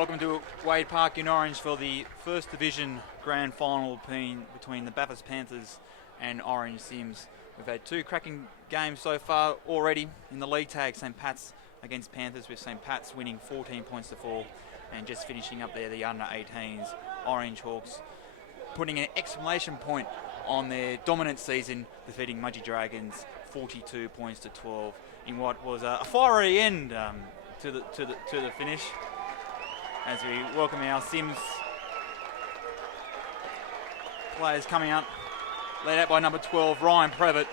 Welcome to Wade Park in Orange for the First Division Grand Final between the Bathurst Panthers and Orange Cyms. We've had two cracking games so far already in the league tag. St Pat's against Panthers, with St Pat's winning 14 points to 4, and just finishing up there the under-18s Orange Hawks putting an exclamation point on their dominant season, defeating Mudgee Dragons 42 points to 12 in what was a fiery end to the finish. As we welcome our Cyms players coming out, led out by number 12 Ryan Previtt.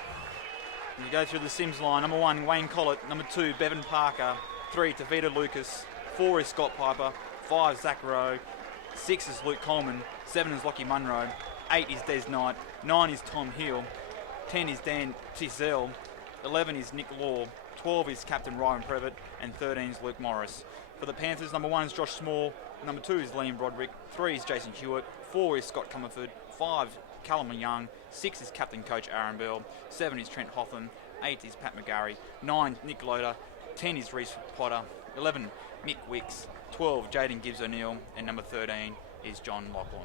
As you go through the Cyms line, number 1 Wayne Collett, number 2 Bevan Parker, 3 Tavita Lucas, 4 is Scott Piper, 5 Zach Rowe, 6 is Luke Coleman, 7 is Lockie Munro, 8 is Des Knight, 9 is Tom Hill, 10 is Dan Tizell, 11 is Nick Law, 12 is Captain Ryan Previtt, and 13 is Luke Morris. For the Panthers, number 1 is Josh Small, number 2 is Liam Broderick, 3 is Jason Hewitt, 4 is Scott Comerford, 5 Callum Young, 6 is Captain Coach Aaron Bell, 7 is Trent Hotham, 8 is Pat McGarry, 9 Nick Loader, 10 is Reece Potter, 11 Mick Wicks, 12 Jaden Gibbs O'Neill, and number 13 is John Lachlan.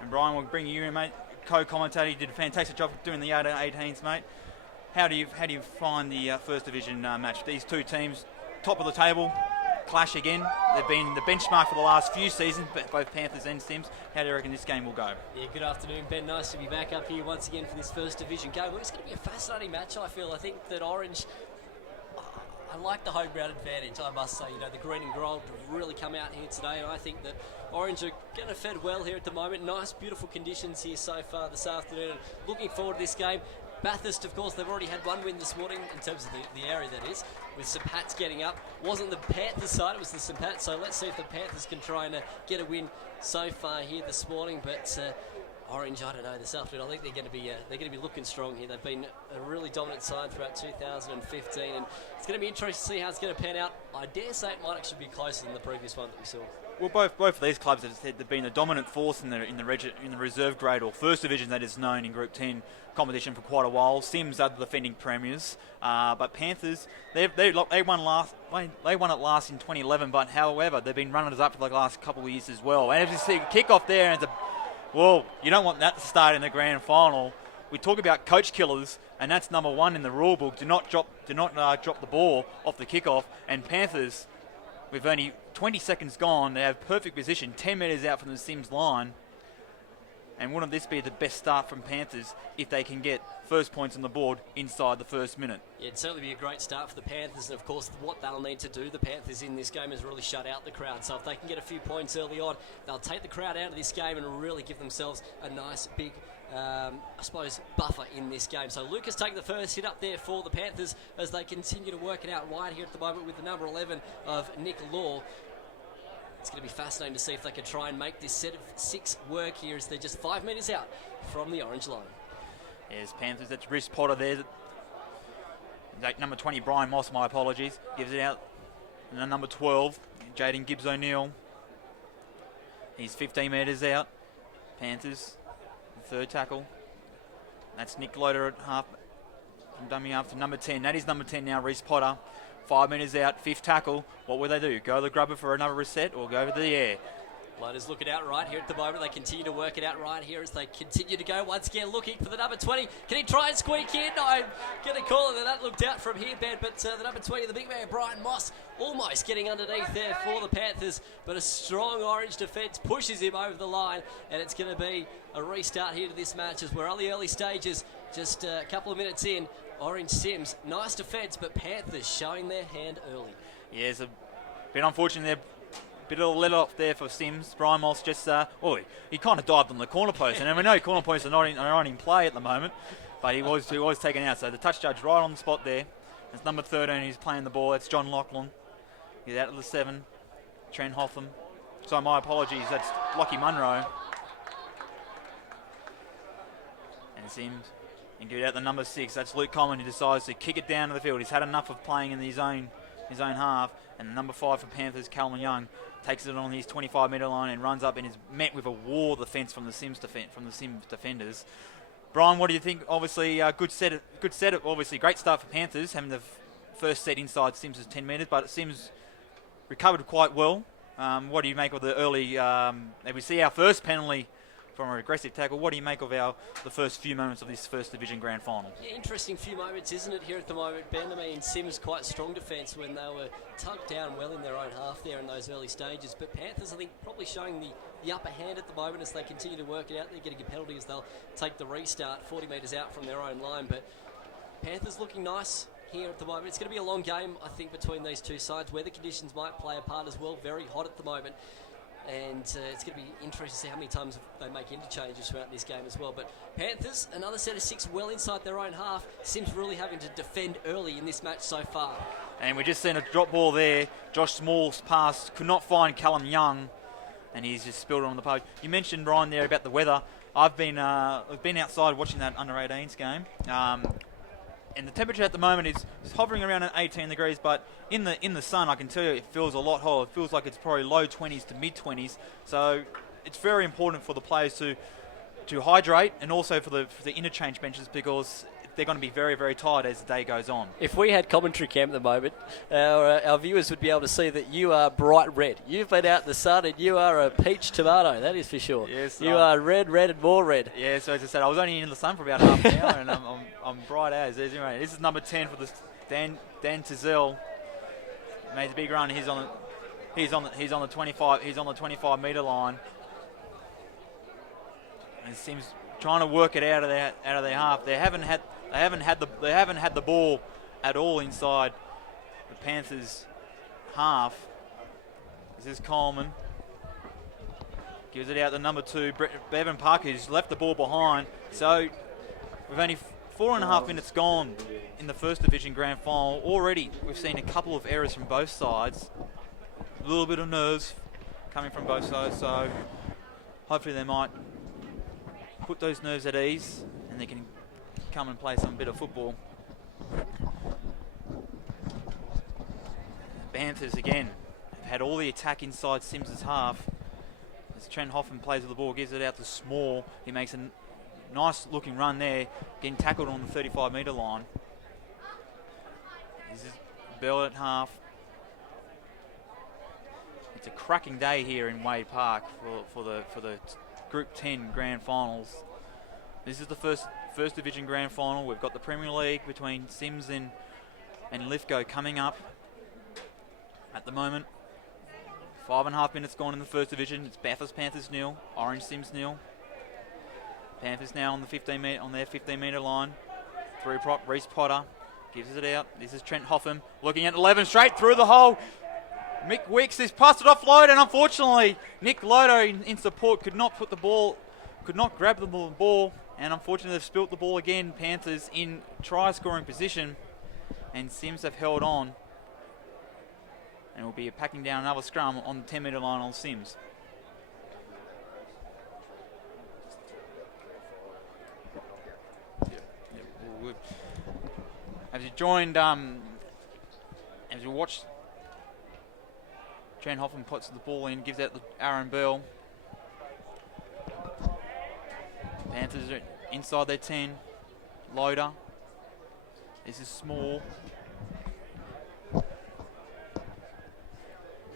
And Brian, we'll bring you in, mate. Co-commentator, you did a fantastic job doing the 18s, mate. How do you find the First Division match? These two teams, top of the table, clash again. They've been the benchmark for the last few seasons, both Panthers and Cyms. How do you reckon this game will go? Yeah, good afternoon, Ben. Nice to be back up here once again for this First Division game. Well, it's going to be a fascinating match, I feel. I think that Orange, I like the home ground advantage, I must say. You know, the green and gold have really come out here today, and I think that Orange are going to fed well here at the moment. Nice, beautiful conditions here so far this afternoon, and looking forward to this game. Bathurst, of course, they've already had one win this morning in terms of the area that is, with St Pat's getting up. Wasn't the Panthers side, it was the St Pat's, so let's see if the Panthers can try and get a win so far here this morning. But Orange, I don't know, this afternoon, I think they're going to be looking strong here. They've been a really dominant side throughout 2015, and it's going to be interesting to see how it's going to pan out. I dare say it might actually be closer than the previous one that we saw. Well, both of these clubs, as I said, they've been a dominant force in the reserve grade or First Division that is known in Group 10 competition for quite a while. Cyms are the defending premiers, but Panthers they won it last in 2011. But however, they've been runners up for the last couple of years as well. And if you see a kick off there, and you don't want that to start in the grand final. We talk about coach killers, and that's number 1 in the rule book. Do not drop the ball off the kickoff. And Panthers, with only 20 seconds gone, they have perfect position, 10 metres out from the Cyms line. And wouldn't this be the best start from Panthers if they can get first points on the board inside the first minute? Yeah, it'd certainly be a great start for the Panthers, and of course what they'll need to do, the Panthers in this game, is really shut out the crowd. So if they can get a few points early on, they'll take the crowd out of this game and really give themselves a nice big buffer in this game. So Lucas taking the first hit up there for the Panthers as they continue to work it out wide here at the moment with the number 11 of Nick Law. It's going to be fascinating to see if they can try and make this set of 6 work here as they're just 5 metres out from the orange line. Yes, Panthers, that's Reece Potter there. Number 20, Brian Moss, my apologies, gives it out. And then number 12, Jaden Gibbs O'Neill. He's 15 metres out. Panthers, third tackle. That's Nick Loader at half, dummy after number 10. That is number 10 now, Reece Potter. 5 metres out, 5th tackle. What will they do? Go the grubber for another reset or go over to the air? Loaders looking out right here at the moment. They continue to work it out right here as they continue to go. Once again, looking for the number 20. Can he try and squeak in? I'm going to call it that looked out from here, Ben. But the number 20, the big man, Brian Moss, almost getting underneath there for the Panthers. But a strong Orange defence pushes him over the line. And it's going to be a restart here to this match as we're on the early stages. Just a couple of minutes in. Orange Cyms, nice defence, but Panthers showing their hand early. Yeah, it's a bit unfortunate there. Bit of a let off there for Cyms. Brian Moss just, he kind of dived on the corner post. And we know corner posts are not in play at the moment, but he was taken out. So the touch judge right on the spot there. It's number 13 who's playing the ball. That's John Lachlan. He's out of the 7. Trent Hotham. So my apologies, that's Lockie Munro. And Cyms. And give it out the number 6. That's Luke Coleman, who decides to kick it down to the field. He's had enough of playing in his own half. And the number 5 for Panthers, Callum Young, takes it on his 25-metre line and runs up and is met with a war defence from the Cyms defenders. Brian, what do you think? Obviously, good setup. Obviously, great start for Panthers, having the first set inside Cyms' 10 metres. But Cyms recovered quite well. What do you make of the early? We see our first penalty from an aggressive tackle. What do you make of the first few moments of this First Division Grand Final? Yeah, interesting few moments, isn't it, here at the moment, Ben? I mean, Cyms quite strong defence when they were tucked down well in their own half there in those early stages. But Panthers, I think, probably showing the upper hand at the moment as they continue to work it out. They're getting a penalty as they'll take the restart 40 metres out from their own line. But Panthers looking nice here at the moment. It's going to be a long game, I think, between these two sides. Weather conditions might play a part as well. Very hot at the moment. And it's going to be interesting to see how many times they make interchanges throughout this game as well. But Panthers, another set of 6 well inside their own half. Cyms really having to defend early in this match so far. And we've just seen a drop ball there. Josh Small's pass could not find Callum Young, and he's just spilled it on the page. You mentioned, Ryan, there about the weather. I've been outside watching that under-18s game. And the temperature at the moment is hovering around at 18 degrees, but in the sun, I can tell you it feels a lot hotter. It feels like it's probably low 20s to mid 20s. So it's very important for the players to hydrate, and also for the interchange benches, because they're going to be very, very tired as the day goes on. If we had commentary cam at the moment, our viewers would be able to see that you are bright red. You've been out in the sun and you are a peach tomato, that is for sure. Yes, you are red, and more red. Yeah, so as I said, I was only in the sun for about half an hour, and I'm bright as. Anyway, this is number 10 for the Dan Tizell. Made a big run. He's on the 25 metre line. And it seems trying to work it out of their half. They haven't had the ball at all inside the Panthers' half. This is Coleman. Gives it out to number 2, Bevan Parker, who's left the ball behind. So we've only 4.5 minutes gone in the First Division Grand Final. Already we've seen a couple of errors from both sides. A little bit of nerves coming from both sides. So hopefully they might put those nerves at ease and they can come and play some bit of football. Panthers again have had all the attack inside Cyms' half. As Trent Hoffman plays with the ball, gives it out to Small. He makes a nice looking run there, getting tackled on the 35 metre line. This is Bell at half. It's a cracking day here in Wade Park for the Group 10 Grand Finals. This is the first Division Grand Final. We've got the Premier League between Cyms and Lithgow coming up at the moment. 5.5 minutes gone in the First Division. It's Bathurst Panthers 0, Orange Cyms 0. Panthers now on their 15 metre line. 3-prop, Reece Potter gives it out. This is Trent Hoffman looking at 11 straight through the hole. Mick Wicks has passed it offload, and unfortunately Nick Lodo in support could not grab the ball, and unfortunately they've spilt the ball again. Panthers in try scoring position, and Cyms have held on, and will be packing down another scrum on the 10 metre line on Cyms. As you joined, as you watched, Trent Hoffman puts the ball in, gives out to Aaron Bell. Panthers are inside their 10. Loader. This is Small.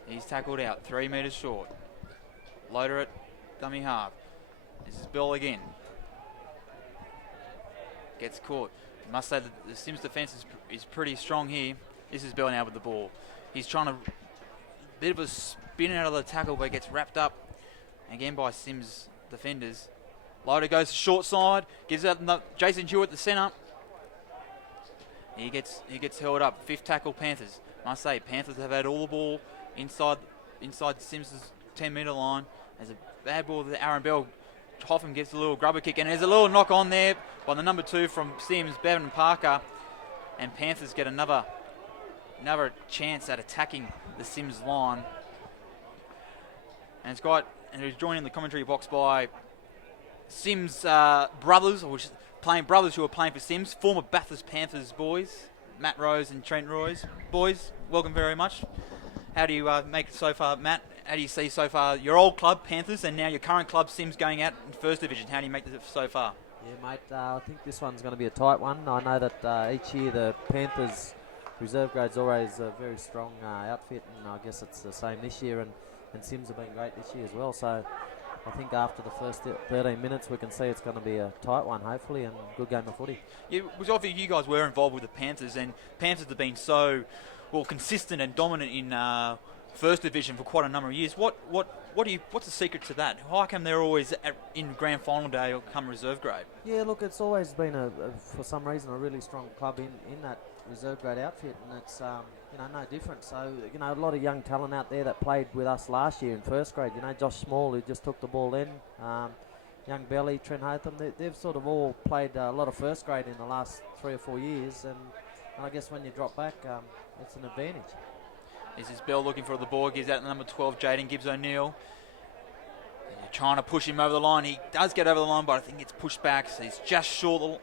He's tackled out, 3 metres short. Loader at dummy half. This is Bell again. Gets caught. I must say that the Cyms defence is pretty strong here. This is Bell now with the ball. He's trying to bit of a spin out of the tackle, but gets wrapped up again by Cyms defenders. Loader goes to short side, gives out Jason Hewitt the centre. He gets held up. 5th tackle Panthers. Must say Panthers have had all the ball inside Cyms' 10 metre line. There's a bad ball to Aaron Bell. Hoffman gives a little grubber kick, and there's a little knock on there by the number 2 from Cyms, Bevan Parker, and Panthers get another chance at attacking the Cyms line. And he's joined in the commentary box by Cyms brothers, brothers who are playing for Cyms, former Bathurst Panthers boys, Matt Rose and Trent Royce. Boys, welcome very much. How do you make it so far, Matt? How do you see so far your old club, Panthers, and now your current club, Cyms, going out in First Division? How do you make it so far? Yeah, mate, I think this one's going to be a tight one. I know that each year the Panthers reserve grade's always a very strong outfit, and I guess it's the same this year. And Cyms have been great this year as well. So I think after the first 13 minutes, we can see it's going to be a tight one, hopefully, and good game of footy. Yeah, which obviously you guys were involved with the Panthers, and Panthers have been so consistent and dominant in First Division for quite a number of years. What's the secret to that? How come they're always in grand final day or come reserve grade? Yeah, look, it's always been for some reason a really strong club in that reserve grade outfit, and it's no different. So a lot of young talent out there that played with us last year in first grade. Josh Small, who just took the ball in, young Belly, Trent Hatham. They've sort of all played a lot of first grade in the last 3 or 4 years, and I guess when you drop back, it's an advantage. This is Bell looking for the ball, gives out the number 12, Jaden Gibbs O'Neill. Trying to push him over the line. He does get over the line, but I think it's pushed back. So he's just short.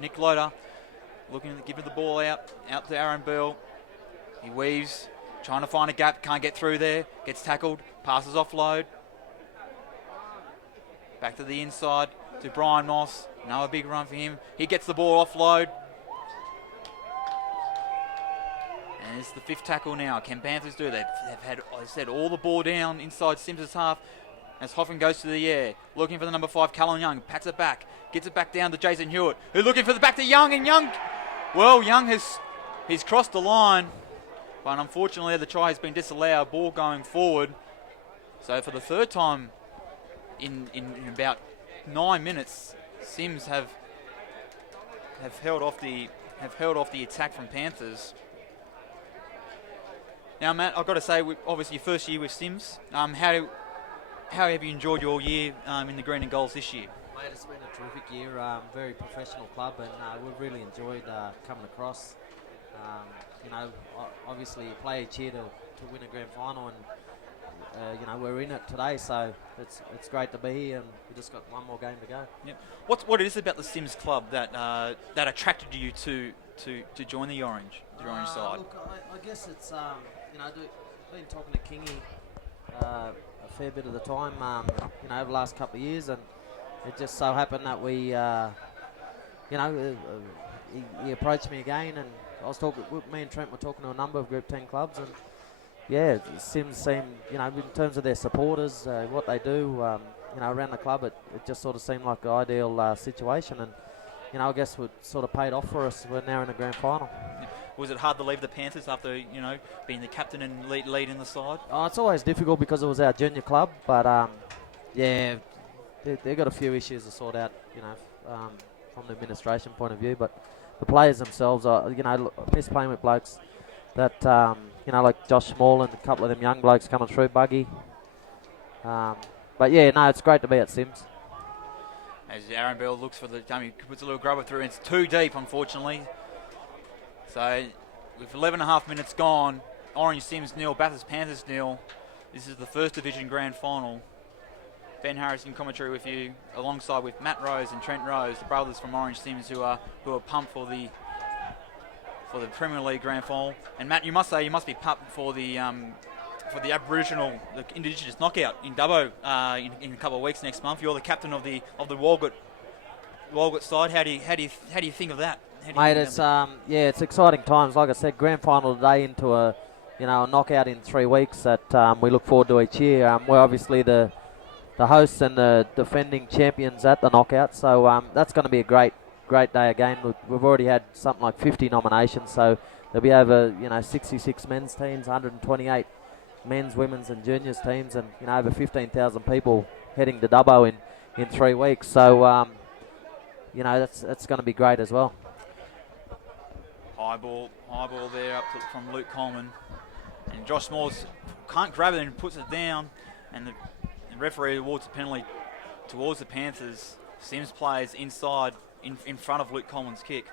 Nick Loader looking to give the ball out to Aaron Bell. He weaves, trying to find a gap, can't get through there. Gets tackled, passes offload. Back to the inside to Brian Moss. Another big run for him. He gets the ball offload. And it's the 5th tackle now. Can Panthers do that? They've had, as I said, all the ball down inside Sims' half. As Hoffman goes to the air, looking for the number 5, Callum Young, pats it back, gets it back down to Jason Hewitt, who's looking for the back to Young, and Young he's crossed the line, but unfortunately the try has been disallowed, ball going forward. So for the 3rd time in about 9 minutes, Sims have held off the attack from Panthers. Now, Matt, I've got to say, obviously your first year with Sims, how have you enjoyed your year in the green and golds this year? Mate, it's been a terrific year. Very professional club, and we've really enjoyed coming across. Obviously you play each year to win a grand final, and we're in it today, so it's great to be here, and we just got one more game to go. Yep. What is it about the Sims club that attracted you to join the Orange side? Look, I guess it's been talking to Kingy a fair bit of the time, over the last couple of years, and it just so happened that we, he approached me again, and I was talking. Me and Trent were talking to a number of Group 10 clubs, and yeah, Sims seemed, in terms of their supporters, what they do, around the club, it just sort of seemed like an ideal situation, and I guess it sort of paid off for us. We're now in the grand final. Was it hard to leave the Panthers after, being the captain and lead in the side? Oh, it's always difficult because it was our junior club, but yeah, they've got a few issues to sort out, from the administration point of view. But the players themselves are, miss playing with blokes that, like Josh Small and a couple of them young blokes coming through, Buggy. But yeah, no, it's great to be at Sims. As Aaron Bell looks for the dummy, he puts a little grubber through, and it's too deep, unfortunately. So, with 11.5 minutes gone, Orange Sims 0, Bathurst Panthers 0. This is the First Division Grand Final. Ben Harris in commentary with you, alongside with Matt Rose and Trent Rose, the brothers from Orange Sims who are pumped for the Premier League Grand Final. And Matt, you must be pumped for the Aboriginal, the Indigenous knockout in Dubbo in a couple of weeks next month. You're the captain of the Walgett side. How do you think of that? Mate, it's exciting times. Like I said, grand final today into a knockout in 3 weeks that we look forward to each year. We're obviously the hosts and the defending champions at the knockout, so that's going to be a great day again. We've already had something like 50 nominations, so there'll be over 66 men's teams, 128 men's, women's and juniors teams, and over 15,000 people heading to Dubbo in 3 weeks. So that's going to be great as well. High ball there from Luke Coleman, and Josh Smalls can't grab it and puts it down, and the referee awards a penalty towards the Panthers. Sims plays inside in front of Luke Coleman's kick.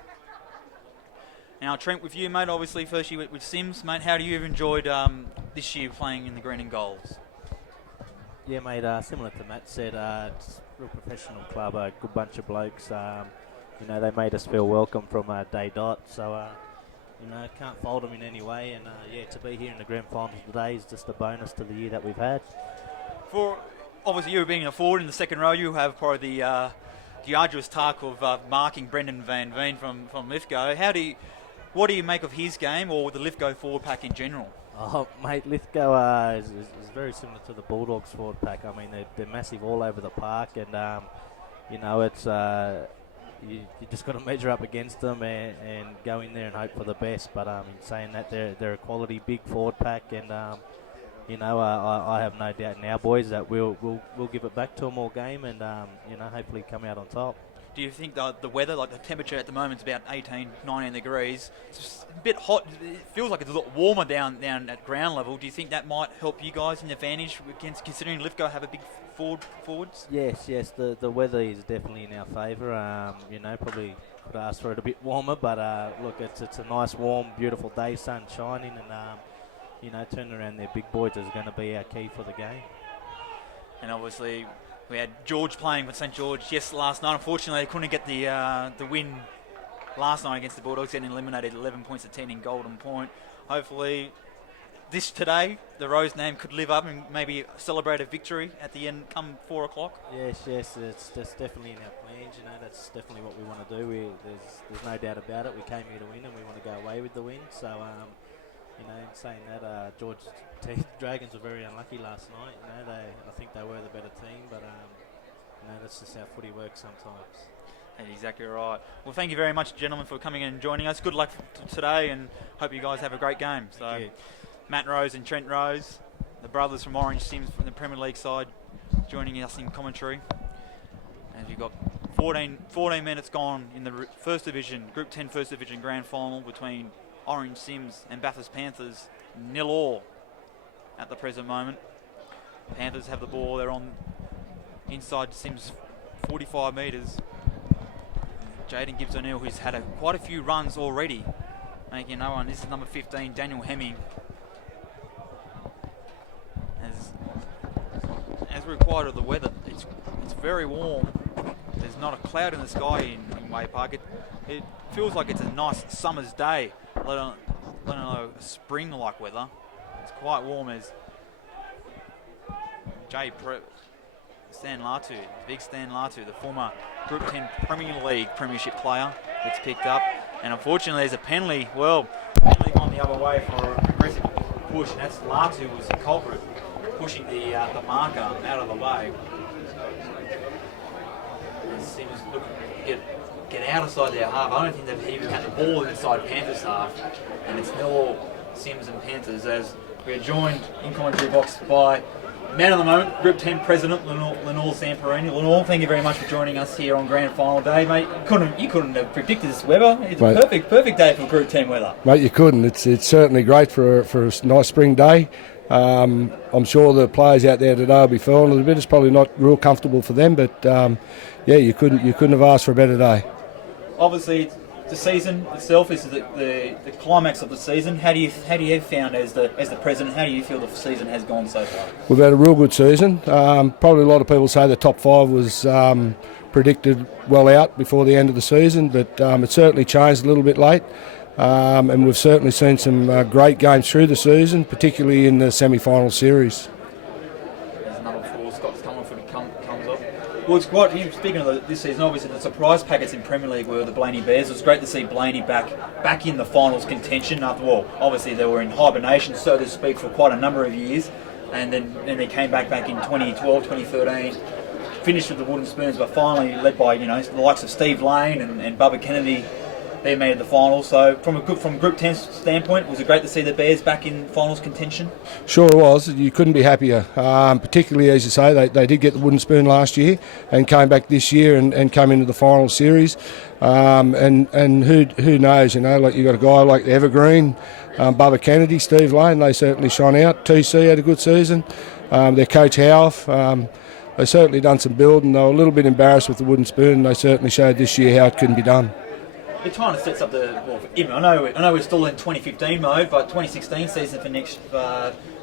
Now, Trent, with you, mate, obviously first year with Sims, mate, how do you have enjoyed this year playing in the green and golds? Yeah, mate, similar to Matt said, it's a real professional club, a good bunch of blokes. They made us feel welcome from day dot, so can't fault them in any way. And to be here in the grand final today is just a bonus to the year that we've had. For obviously you being a forward in the second row, you have probably the arduous task of marking Brendan Van Veen from Lithgow. How do What do you make of his game or the Lithgow forward pack in general? Oh, mate, Lithgow is very similar to the Bulldogs forward pack. I mean, they're massive all over the park, and it's you just got to measure up against them and go in there and hope for the best. But in saying that, they're a quality big forward pack, and I have no doubt in our boys that we'll give it back to them all game, and hopefully come out on top. Do you think the weather, like the temperature at the moment is about 18, 19 degrees, it's just a bit hot, it feels like it's a lot warmer down at ground level. Do you think that might help you guys in advantage against, considering Lithgow have a big forwards? Yes, the weather is definitely in our favour. Probably could ask for it a bit warmer, but look, it's a nice, warm, beautiful day, sun shining, and turning around their big boys is going to be our key for the game. And obviously, we had George playing with St George last night. Unfortunately, they couldn't get the win last night against the Bulldogs, getting eliminated 11 points to 10 in Golden Point. Hopefully, today, the Rose name could live up and maybe celebrate a victory at the end come 4 o'clock. Yes, that's definitely in our plans. That's definitely what we want to do. There's no doubt about it. We came here to win, and we want to go away with the win. So, in saying that, George Dragons were very unlucky last night. I think they were the better team, but that's just how footy works sometimes. That's exactly right. Well, thank you very much, gentlemen, for coming in and joining us. Good luck today, and hope you guys have a great game. Thank you. Matt Rose and Trent Rose, the brothers from Orange Cyms from the Premier League side, joining us in commentary. As you've got 14 minutes gone in the First Division, Group 10 First Division Grand Final between Orange Cyms and Bathurst Panthers, 0-0 at the present moment. Panthers have the ball. They're on inside Cyms 45 metres. Jaden Gibbs O'Neill, who's had quite a few runs already, making no one. This is number 15, Daniel Hemming. As required of the weather, it's very warm. There's not a cloud in the sky in Way Park. It feels like it's a nice summer's day, let alone a spring-like weather. It's quite warm as Stan Latu, big Stan Latu, the former Group 10 Premier League Premiership player, gets picked up. And unfortunately, there's a penalty. Penalty gone the other way for a progressive push, and that's Latu was the culprit, pushing the marker out of the way. And Cyms looking to get outside their half. I don't think they've even got the ball inside Panthers half. And it's 0-0 Cyms and Panthers, as we're joined in commentary box by man of the moment, Group 10 President Lenore Zamperini. Lenore, thank you very much for joining us here on Grand Final Day, mate. You couldn't have predicted this weather. It's a perfect day for Group 10 weather. Mate, you couldn't. It's certainly great for a nice spring day. I'm sure the players out there today will be feeling a little bit. It's probably not real comfortable for them, but you couldn't have asked for a better day. Obviously, the season itself is the climax of the season. How do you found as the president? How do you feel the season has gone so far? We've had a real good season. Probably a lot of people say the top 5 was predicted well out before the end of the season, but it certainly changed a little bit late. And we've certainly seen some great games through the season, particularly in the semi-final series. There's number 4, Scott's coming for comes up. Well, it's quite, speaking of this season, obviously the surprise packets in Premier League were the Blaney Bears. It was great to see Blaney back in the finals contention after all. Obviously they were in hibernation, so to speak, for quite a number of years. And then they came back in 2012, 2013, finished with the Wooden Spoons, but finally led by the likes of Steve Lane and Bubba Kennedy. They made the finals, so from Group 10 standpoint, was it great to see the Bears back in finals contention? Sure it was. You couldn't be happier, particularly as you say, they did get the Wooden Spoon last year and came back this year and came into the final series. And who knows, like you've got a guy like the Evergreen, Bubba Kennedy, Steve Lane, they certainly shone out. TC had a good season. Their coach Howarth, they certainly done some building. They were a little bit embarrassed with the Wooden Spoon, and they certainly showed this year how it couldn't be done. It kind of sets up I know we're still in 2015 mode, but 2016 season for next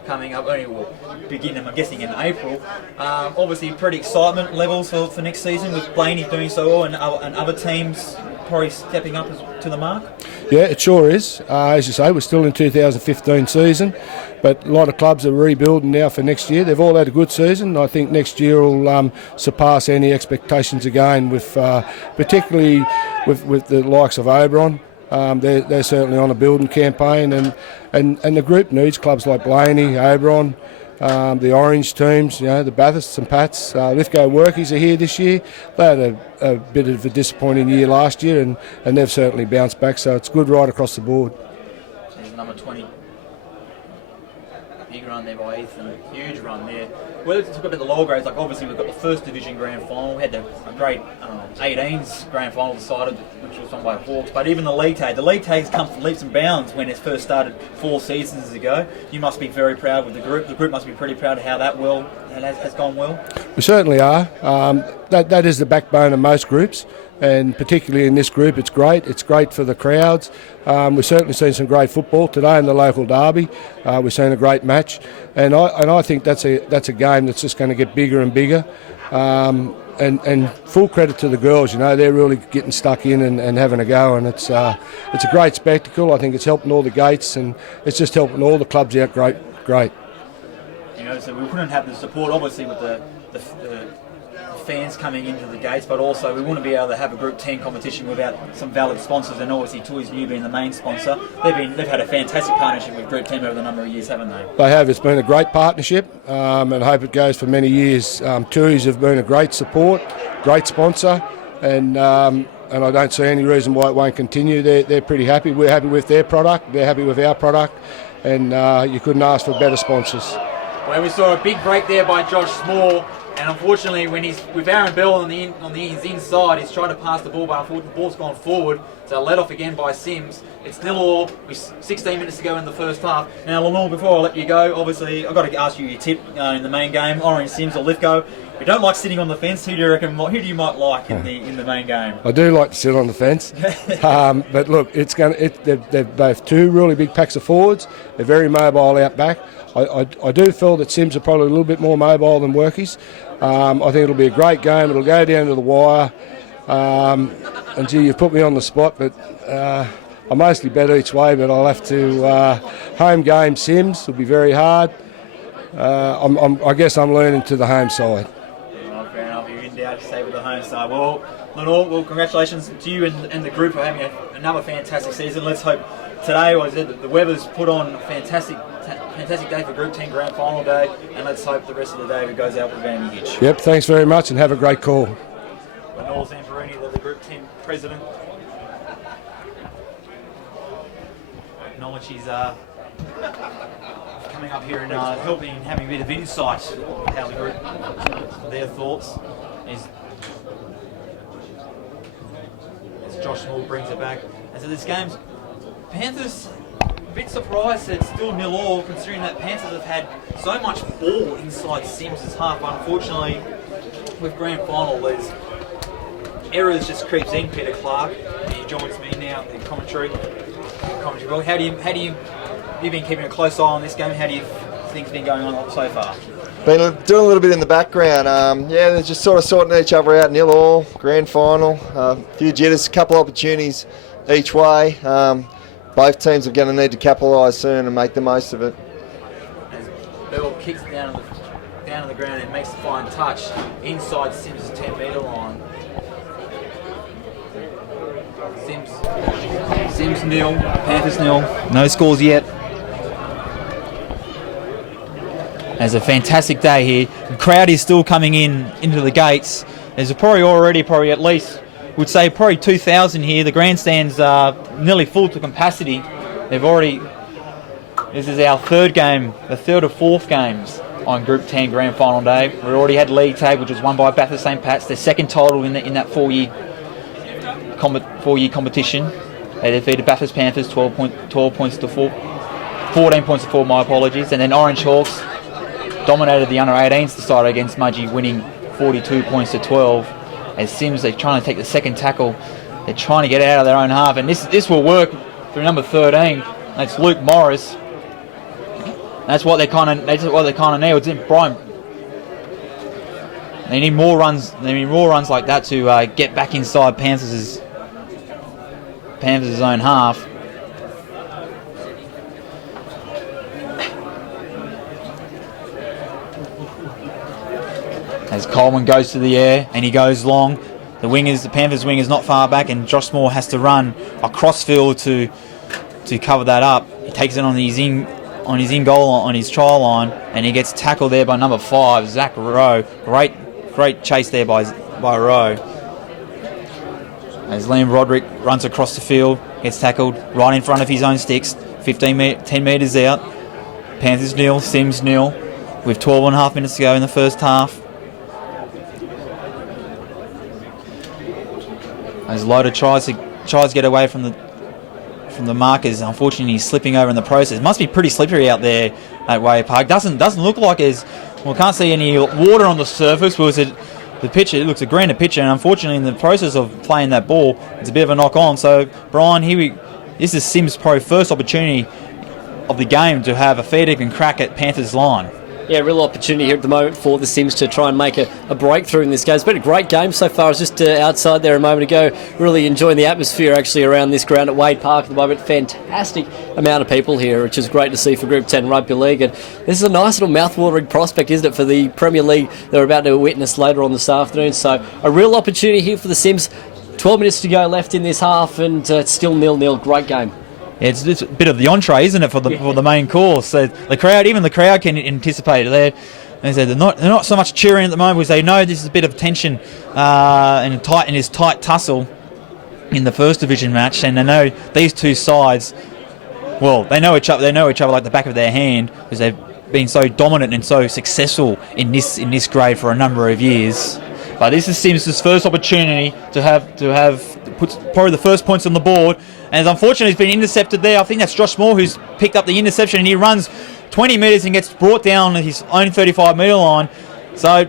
coming up only will begin, I'm guessing, in April. Obviously, pretty excitement levels for next season with Blaney doing so well and other teams probably stepping up to the mark. Yeah, it sure is. As you say, we're still in 2015 season, but a lot of clubs are rebuilding now for next year. They've all had a good season. I think next year will surpass any expectations again, with particularly with the likes of Oberon. They're certainly on a building campaign, and the group needs clubs like Blaney, Oberon, the Orange teams, the Bathursts and Pats. Lithgow Workies are here this year. They had a bit of a disappointing year last year, and they've certainly bounced back, so it's good right across the board. There's number 20. Big run there by Ethan, huge run there. Well, let's talk about the lower grades. Like obviously we've got the first division grand final. We had a great 18s grand final decided, which was won by Hawks. But even the league tags come from leaps and bounds when it first started 4 seasons ago. You must be very proud with the group. The group must be pretty proud of how that has gone well. We certainly are. That is the backbone of most groups, and particularly in this group, it's great. It's great for the crowds. We've certainly seen some great football today in the local derby. We've seen a great match, and I think that's a game that's just going to get bigger and bigger. And full credit to the girls. They're really getting stuck in and having a go, and it's a great spectacle. I think it's helping all the gates, and it's just helping all the clubs out. Great. So we couldn't have the support, obviously, with the fans coming into the gates, but also we wouldn't be able to have a Group 10 competition without some valid sponsors, and obviously Toys New being the main sponsor. They've had a fantastic partnership with Group 10 over the number of years, haven't they? They have. It's been a great partnership, and I hope it goes for many years. Toys have been a great support, great sponsor, and I don't see any reason why it won't continue. They're pretty happy. We're happy with their product. They're happy with our product, and you couldn't ask for better sponsors. Well, we saw a big break there by Josh Small, and unfortunately, when he's with Aaron Bell on his inside, he's trying to pass the ball, but unfortunately the ball's gone forward. So let off again by Cyms. It's 0-0 with 16 minutes to go in the first half. Now, Lenore, before I let you go, obviously I've got to ask you your tip in the main game. Orange, Cyms, or Lithgow. If you don't like sitting on the fence, who do you might like in the main game? I do like to sit on the fence, but look, they're both two really big packs of forwards. They're very mobile out back. I do feel that Cyms are probably a little bit more mobile than Workies. I think it'll be a great game. It'll go down to the wire. And gee, you've put me on the spot, but I mostly bet each way, but I'll have to home game Cyms. It'll be very hard. I guess I'm leaning to the home side. Well, fair enough. You're in doubt to stay with the home side. Well, Lenore, congratulations to you and the group for having another fantastic season. Let's hope today the weather's put on a fantastic day for Group 10 Grand Final day, and let's hope the rest of the day it goes out without any hitch. Yep, thanks very much, and have a great call. Lenore Zamperini, the Group 10 president. Acknowledge he's coming up here and having a bit of insight on how the group, their thoughts. As Josh Small brings it back. And so this game's Panthers, a bit surprised that it's still 0-0, considering that Panthers have had so much ball inside Cyms' half. But unfortunately, with grand final, there's errors just creeps in. Peter Clark, he joins me now in commentary. Well, how do you you've been keeping a close eye on this game? How do you think it's been going on so far? Been doing a little bit in the background. They're just sort of sorting each other out. 0-0, grand final, a few jitters, a couple opportunities each way. Both teams are going to need to capitalise soon and make the most of it. As Bell kicks down on the ground and makes the fine touch inside Cyms' 10-metre line. Cyms 0, Panthers 0. No scores yet. There's a fantastic day here. The crowd is still coming into the gates. There's probably at least, would say probably 2,000 here. The grandstands are nearly full to capacity. This is our third game, the third of fourth games on Group 10 Grand Final day. We already had league tag, which was won by Bathurst St. Pat's, their second title in that four-year competition. They defeated Bathurst Panthers 14 points to 4, my apologies. And then Orange Hawks dominated the under-18s decider against Mudgee, winning 42 points to 12. As Cyms, they're trying to take the second tackle. They're trying to get out of their own half, and this will work through number 13. That's Luke Morris. That's what they kind of need. It's Brian. They need more runs. They need more runs like that to get back inside Panthers' own half. As Coleman goes to the air and he goes long. the Panthers wing is not far back, and Josh Moore has to run across field to cover that up. He takes it on his in goal on his try line, and he gets tackled there by number 5, Zach Rowe. Great chase there by Rowe. As Liam Roderick runs across the field, gets tackled right in front of his own sticks, 10 metres out. Panthers 0, Cyms 0, with 12.5 minutes to go in the first half. As Loader tries to get away from the markers, unfortunately he's slipping over in the process. Must be pretty slippery out there at Way Park. Doesn't look like can't see any water on the surface. The pitch, it looks a greener pitch, and unfortunately in the process of playing that ball, it's a bit of a knock on. So Brian, this is Cyms Pro first opportunity of the game to have a fair dinkum crack at Panthers line. Yeah, real opportunity here at the moment for the Cyms to try and make a breakthrough in this game. It's been a great game so far. I was just outside there a moment ago, really enjoying the atmosphere actually around this ground at Wade Park at the moment. Fantastic amount of people here, which is great to see for Group 10 Rugby League. And this is a nice little mouth-watering prospect, isn't it, for the Premier League that we're about to witness later on this afternoon. So a real opportunity here for the Cyms. 12 minutes to go left in this half, and it's still 0-0. Great game. It's a bit of the entree, isn't it, for the main course? So the crowd can anticipate it. They're not so much cheering at the moment because they know this is a bit of tension and this tight tussle in the first division match, and they know these two sides. Well, they know each other. They know each other like the back of their hand because they've been so dominant and so successful in this grade for a number of years. But this is Cyms' first opportunity to have put probably the first points on the board. And unfortunately, he's been intercepted there. I think that's Josh Moore who's picked up the interception, and he runs 20 metres and gets brought down at his own 35-metre line. So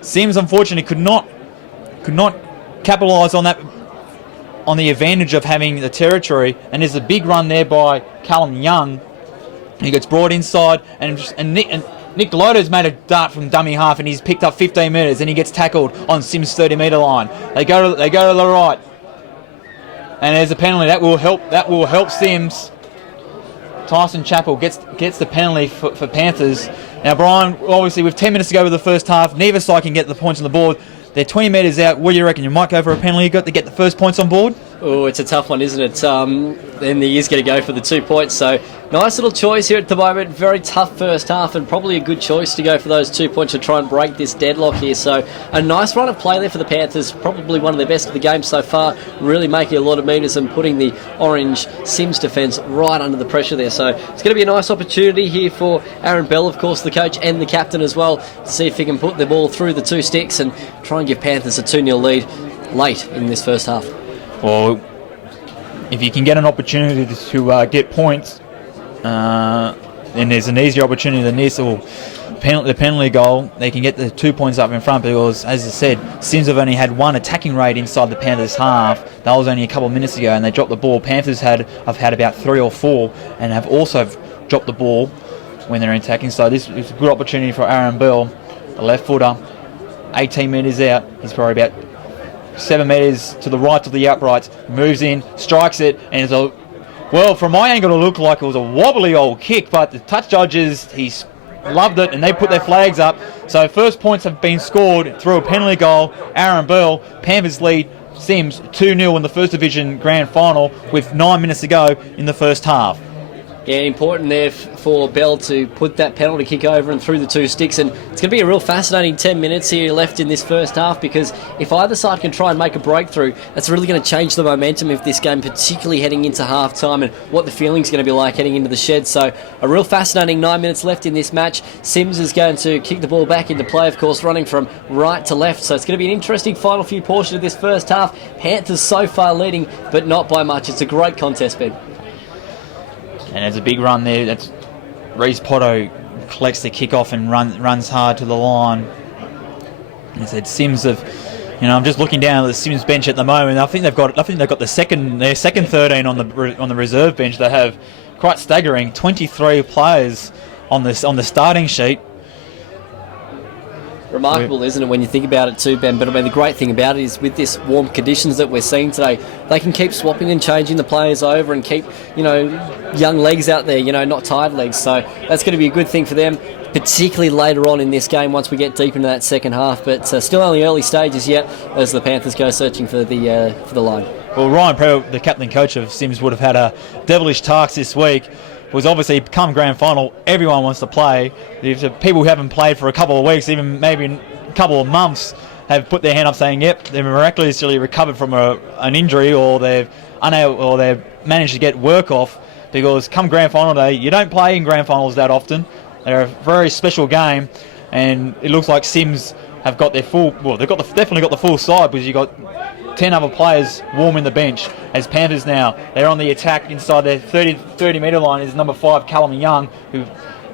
Cyms, unfortunately, could not capitalise on that, on the advantage of having the territory. And there's a big run there by Callum Young. He gets brought inside, and Nick Loader's made a dart from dummy half, and he's picked up 15 metres, and he gets tackled on Cyms' 30-metre line. They go to the right. And there's a penalty that will help Cyms. Tyson Chappell gets the penalty for Panthers. Now, Brian, obviously with 10 minutes to go with the first half, neither side can get the points on the board. They're 20 metres out. What do you reckon? You might go for a penalty to get the first points on board? Oh, it's a tough one, isn't it? Then he is going to go for the 2 points. So nice little choice here at the moment. Very tough first half, and probably a good choice to go for those 2 points to try and break this deadlock here. So a nice run of play there for the Panthers. Probably one of their best of the game so far. Really making a lot of metres and putting the orange Cyms defence right under the pressure there. So it's going to be a nice opportunity here for Aaron Bell, of course, the coach and the captain as well, to see if he can put the ball through the 2 sticks and try and give Panthers a 2-0 lead late in this first half. Well, if you can get an opportunity to get points, then there's an easier opportunity than this, or the penalty goal. They can get the 2 points up in front because, as I said, Cyms have only had one attacking raid inside the Panthers' half. That was only a couple of minutes ago, and they dropped the ball. Panthers have had about 3 or 4, and have also dropped the ball when they're attacking. So this is a good opportunity for Aaron Bell, the left footer, 18 metres out. He's probably about 7 metres to the right of the uprights, moves in, strikes it, and from my angle it looked like it was a wobbly old kick, but the touch judges, he's loved it, and they put their flags up. So first points have been scored through a penalty goal. Aaron Bell, Panthers lead Cyms 2-0 in the First Division Grand Final with 9 minutes to go in the first half. Yeah, important there for Bell to put that penalty kick over and through the 2 sticks, and it's going to be a real fascinating 10 minutes here left in this first half, because if either side can try and make a breakthrough, that's really going to change the momentum of this game, particularly heading into half-time and what the feeling's going to be like heading into the shed. So a real fascinating 9 minutes left in this match. Cyms is going to kick the ball back into play, of course, running from right to left, so it's going to be an interesting final few portion of this first half. Panthers so far leading, but not by much. It's a great contest, Ben. And there's a big run there. That's Reece Potto collects the kick-off and runs hard to the line. As I said, Cyms have, I'm just looking down at the Cyms bench at the moment. I think they've got their second 13 on the reserve bench. They have quite staggering 23 players on the starting sheet. Remarkable, isn't it, when you think about it too, Ben? But I mean, the great thing about it is with this warm conditions that we're seeing today, they can keep swapping and changing the players over and keep, young legs out there, not tired legs. So that's going to be a good thing for them. particularly later on in this game once we get deep into that second half. But still only early stages yet as the Panthers go searching for the line. Well, Ryan Previtt, the captain coach of Cyms, would have had a devilish task this week. It was obviously come grand final, everyone wants to play. If the people who haven't played for a couple of weeks, even maybe a couple of months, have put their hand up saying, yep, they've miraculously recovered from an injury, or they've managed to get work off, because come grand final day, you don't play in grand finals that often. They're a very special game, and it looks like Cyms have got their full, well, definitely got the full side, because you've got 10 other players warming the bench. As Panthers now, they're on the attack inside their 30 metre line is number 5, Callum Young, who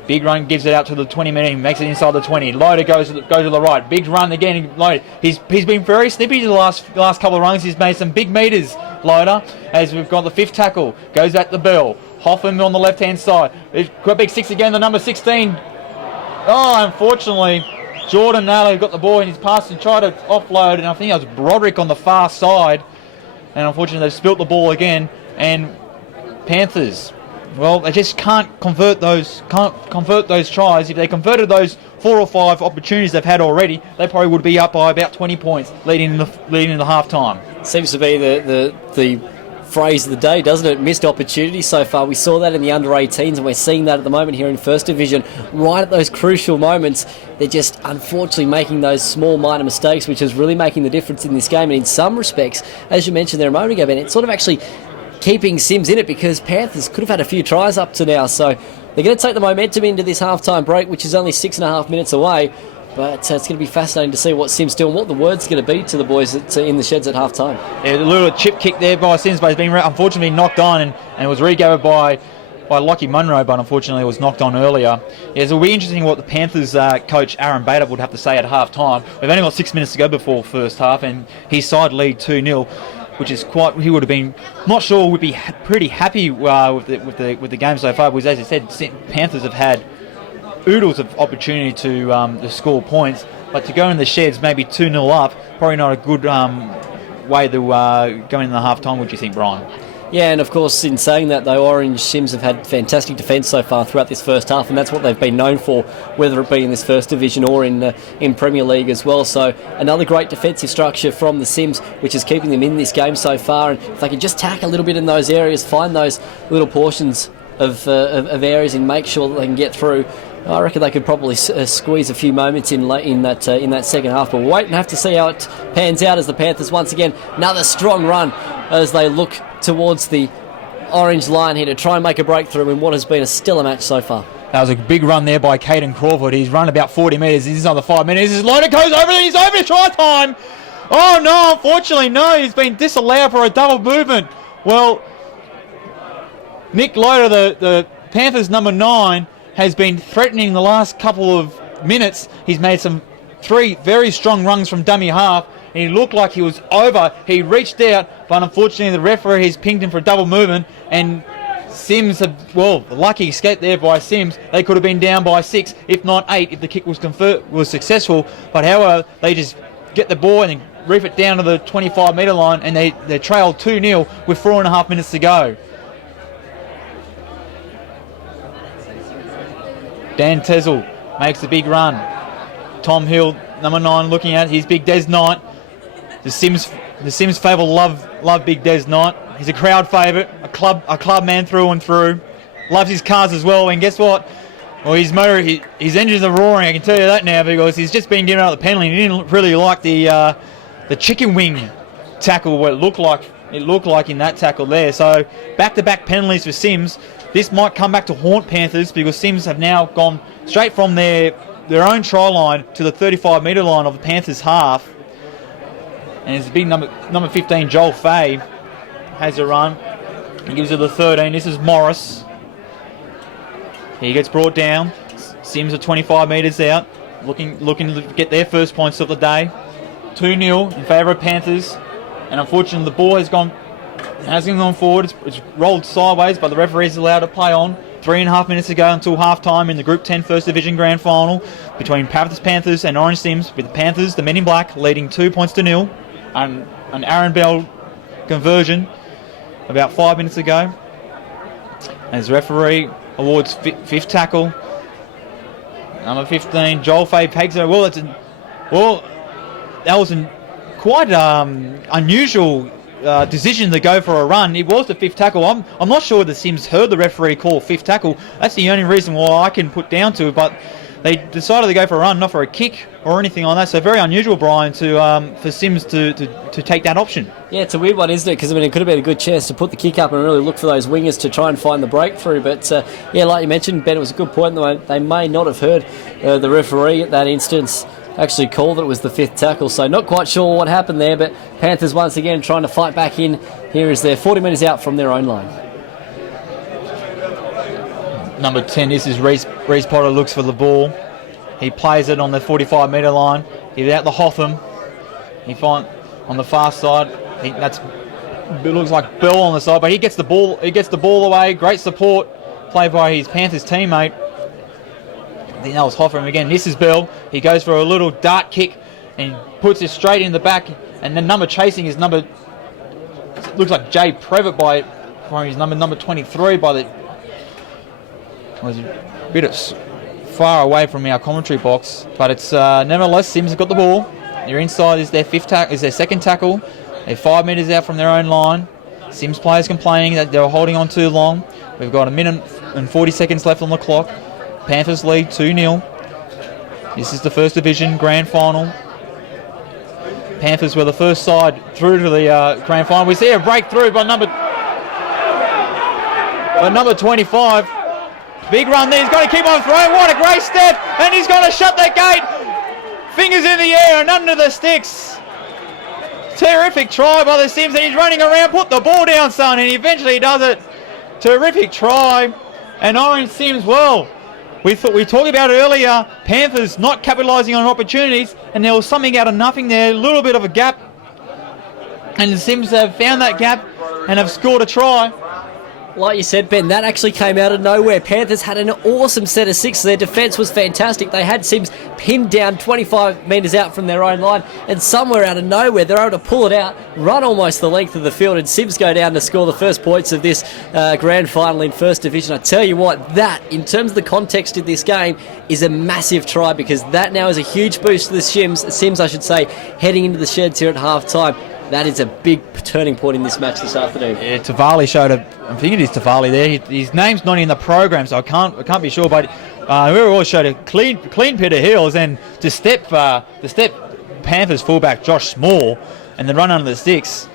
big run, gives it out to the 20 metre, makes it inside the 20. Loader goes to the right. Big run again. Loader. He's been very snippy the last couple of runs. He's made some big metres, Loader, as we've got the 5th tackle. Goes back to Bell. Hoffman on the left-hand side. It's got big 6 again, the number 16. Oh, unfortunately, Jordan Naylor got the ball in his pass and tried to offload, and I think it was Broderick on the far side. And unfortunately, they've spilt the ball again. And Panthers, well, they just can't convert those tries. If they converted those 4 or 5 opportunities they've had already, they probably would be up by about 20 points leading into half time. Seems to be the phrase of the day, doesn't it? Missed opportunity so far. We saw that in the under-18s, and we're seeing that at the moment here in First Division. Right at those crucial moments, they're just unfortunately making those small minor mistakes, which is really making the difference in this game. And in some respects, as you mentioned there a moment ago, Ben, it's sort of actually keeping Cyms in it, because Panthers could have had a few tries up to now. So they're going to take the momentum into this halftime break, which is only 6.5 minutes away. But it's going to be fascinating to see what Cyms do and what the word's going to be to the boys in the sheds at half time. Yeah, a little chip kick there by Cyms, but he's been unfortunately knocked on, and it was regathered by Lockie Munro, but unfortunately it was knocked on earlier. Yeah, so it'll be interesting what the Panthers coach Aaron Bader would have to say at half time. We've only got 6 minutes to go before first half, and his side lead 2-0. Which is he would have been, not sure, would be pretty happy with the game so far, because as I said, Panthers have had oodles of opportunity to score points, but to go in the sheds maybe 2-0 up, probably not a good way to go in the half time. What do you think, Brian? Yeah, and of course, in saying that, though, Orange Cyms have had fantastic defence so far throughout this first half, and that's what they've been known for, whether it be in this First Division or in Premier League as well. So another great defensive structure from the Cyms, which is keeping them in this game so far. And if they can just tack a little bit in those areas, find those little portions of areas and make sure that they can get through, I reckon they could probably squeeze a few moments in that second half. But we'll wait and have to see how it pans out as the Panthers once again, another strong run as they look towards the orange line here to try and make a breakthrough in what has been a stellar match so far. That was a big run there by Caden Crawford. He's run about 40 metres. He's on the 5 minutes. His loader goes over. He's over to try time. Oh no, unfortunately no. He's been disallowed for a double movement. Well, Nick Loader, the Panthers number 9, has been threatening the last couple of minutes. He's made 3 very strong runs from dummy half, and he looked like he was over. He reached out, but unfortunately the referee has pinged him for a double movement, and Cyms lucky escape there by Cyms. They could have been down by 6, if not 8, if the kick was successful. But however, they just get the ball and reef it down to the 25 metre line, and they trailed 2-0 with 4.5 minutes to go. Dan Tezel makes the big run. Tom Hill, number 9, looking at his big Des Knight. The Cyms favour love big Des Knight. He's a crowd favourite, a club man through and through. Loves his cars as well. And guess what? Well, his engines are roaring. I can tell you that now, because he's just been given out the penalty. And he didn't really like the chicken wing tackle. What it looked like in that tackle there. So back-to-back penalties for Cyms. This might come back to haunt Panthers, because Cyms have now gone straight from their own try line to the 35 metre line of the Panthers half. And it's a big number 15, Joel Fay, has a run. He gives it the 13. This is Morris. He gets brought down. Cyms are 25 metres out, looking to get their first points of the day. 2-0 in favour of Panthers. And unfortunately, the ball hasn't gone forward. It's rolled sideways, but the referee is allowed to play on. 3.5 minutes to go until half-time in the Group 10 First Division Grand Final between Panthers and Orange Cyms, with the Panthers, the men in black, leading 2-0. An Aaron Bell conversion about 5 minutes ago. As referee awards 5th tackle. Number 15, Joel Fay pegs it. Well, that was quite unusual decision to go for a run. It was the fifth tackle. I'm not sure the Cyms heard the referee call fifth tackle. That's the only reason why I can put down to it, but they decided to go for a run, not for a kick or anything like that. So very unusual, Brian, for Cyms to take that option. Yeah, it's a weird one, isn't it? Because, I mean, it could have been a good chance to put the kick up and really look for those wingers to try and find the breakthrough. But, yeah, like you mentioned, Ben, it was a good point. They may not have heard the referee at that instance actually called it was the fifth tackle. So not quite sure what happened there, but Panthers once again trying to fight back in. Here is their 40 metres out from their own line. Number 10, this is Reece Potter, looks for the ball. He plays it on the 45-metre line. He's out the Hotham. He finds on the far side. It looks like Bell on the side, but he gets the ball. He gets the ball away. Great support played by his Panthers teammate. I think that was Hotham again. This is Bell. He goes for a little dart kick and puts it straight in the back. And the number chasing is number. It looks like Jay Previtt by his number 23 by the. Was a bit far away from our commentary box, but it's nevertheless Cyms have got the ball. Their inside is their second tackle. They're 5 metres out from their own line. Cyms players complaining that they're holding on too long. We've got a minute and 40 seconds left on the clock. Panthers lead 2-0. This is the First Division Grand Final. Panthers were the first side through to the Grand Final. We see a breakthrough by number 25. Big run there. He's got to keep on throwing. What a great step. And he's got to shut that gate. Fingers in the air and under the sticks. Terrific try by the Cyms. And he's running around. Put the ball down, son. And he eventually does it. Terrific try. And Orange Cyms, well, we talked about it earlier. Panthers not capitalising on opportunities. And there was something out of nothing there. A little bit of a gap. And the Cyms have found that gap and have scored a try. Like you said, Ben, that actually came out of nowhere. Panthers had an awesome set of six. Their defence was fantastic. They had Cyms pinned down 25 metres out from their own line, and somewhere out of nowhere, they're able to pull it out, run almost the length of the field, and Cyms go down to score the first points of this grand final in First Division. I tell you what, that, in terms of the context of this game, is a massive try, because that now is a huge boost to the Cyms, I should say, heading into the sheds here at half-time. That is a big turning point in this match this afternoon. Yeah, Tavali showed I'm thinking it is Tavali there. His name's not in the program, so I can't be sure. But we all showed a clean pit of heels, and to step Panthers fullback Josh Small, and the run under the sticks.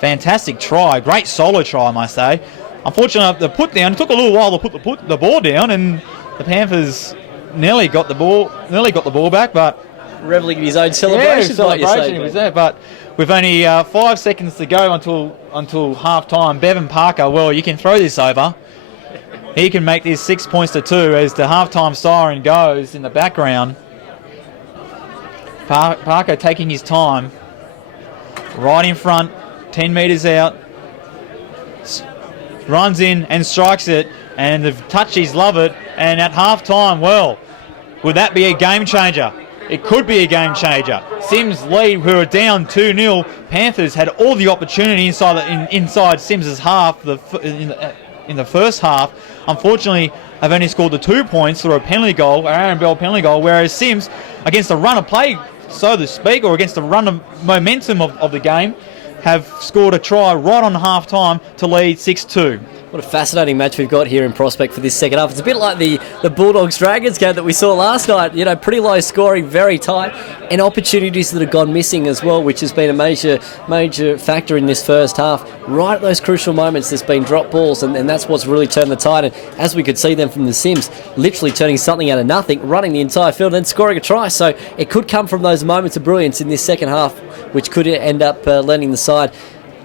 Fantastic try, great solo try, I must say. Unfortunately, the put down, it took a little while to put the ball down, and the Panthers nearly got the ball back, but reveling in his own celebration. He was there, but with only 5 seconds to go until half time, Bevan Parker, well, you can throw this over. He can make this 6 points to 2 as the half-time siren goes in the background. Parker taking his time, right in front, 10 metres out, runs in and strikes it, and the touchies love it. And at half-time, well, would that be a game changer? It could be a game changer. Cyms lead, who are down 2-0. Panthers had all the opportunity inside Cyms' half in the first half. Unfortunately, have only scored the 2 points through a penalty goal, Aaron Bell penalty goal, whereas Cyms, against the run of play, so to speak, or against the run of momentum of the game, have scored a try right on half-time to lead 6-2. What a fascinating match we've got here in prospect for this second half. It's a bit like the Bulldogs-Dragons game that we saw last night. You know, pretty low scoring, very tight, and opportunities that have gone missing as well, which has been a major factor in this first half. Right at those crucial moments, there's been drop balls, and that's what's really turned the tide. And as we could see them from the Cyms, literally turning something out of nothing, running the entire field, and then scoring a try. So it could come from those moments of brilliance in this second half, which could end up lending the side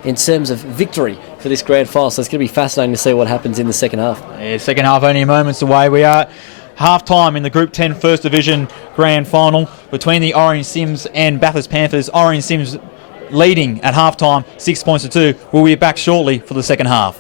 in terms of victory for this grand final. So it's going to be fascinating to see what happens in the second half. Yeah, second half only moments away. We are half-time in the Group 10 First Division Grand Final between the Orange Cyms and Bathurst Panthers. Orange Cyms leading at half-time, 6 points to 2. We'll be back shortly for the second half.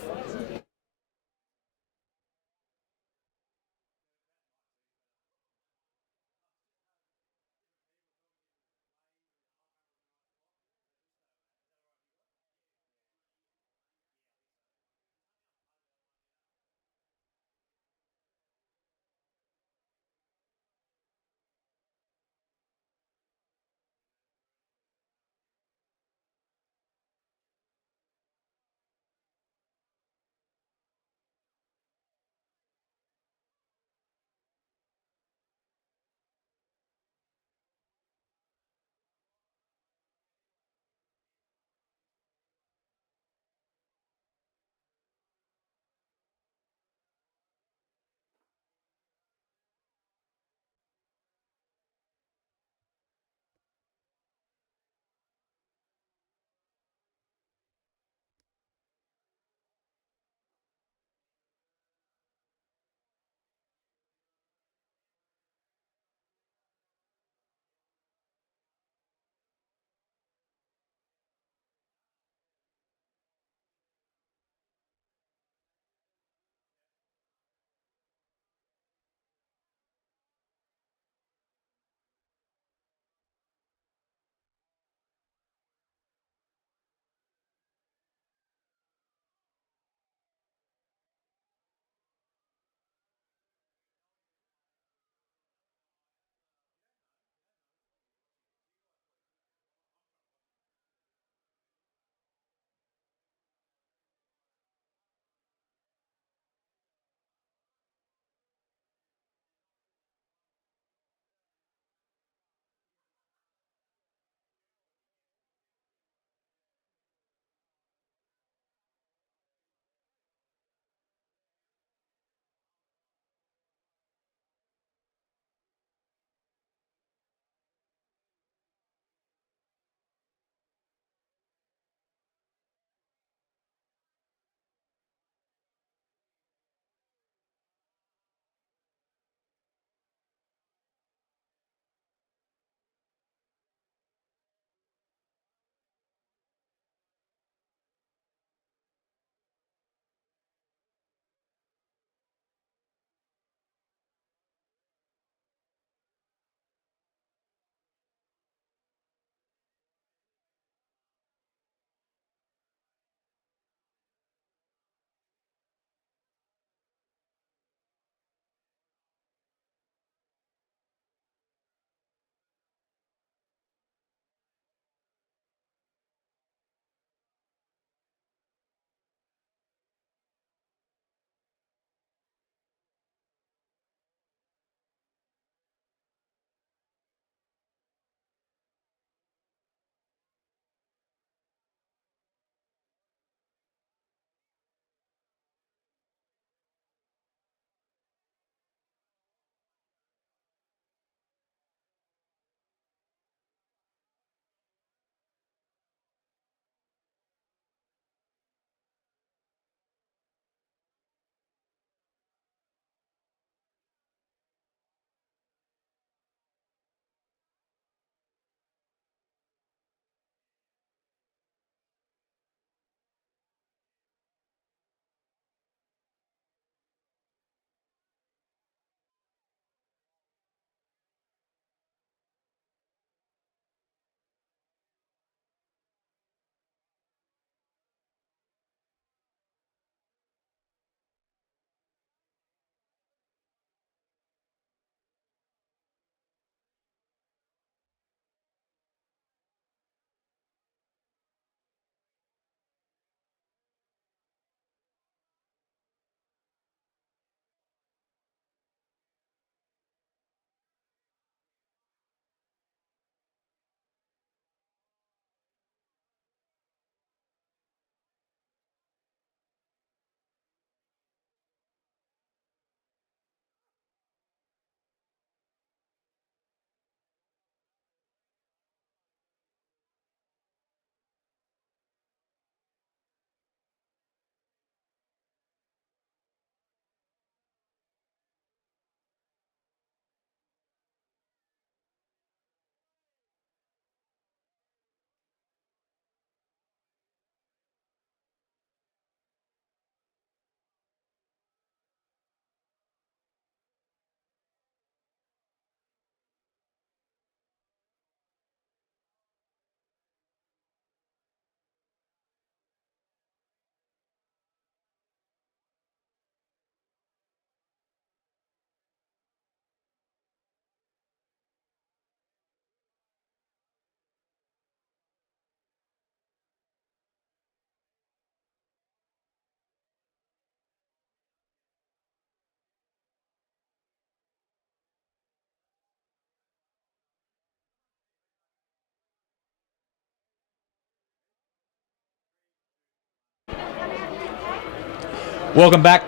Welcome back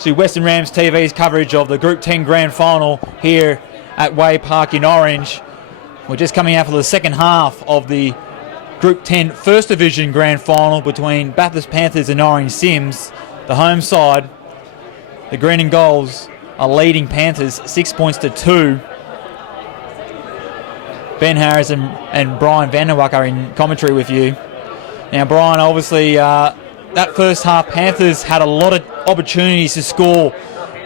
to Western Rams TV's coverage of the Group 10 Grand Final here at Way Park in Orange. We're just coming out for the second half of the Group 10 First Division Grand Final between Bathurst Panthers and Orange Cyms. The home side, the green and golds, are leading Panthers 6 points to 2. Ben Harris and Brian Vanderwack are in commentary with you. Now, Brian, obviously, that first half, Panthers had a lot of opportunities to score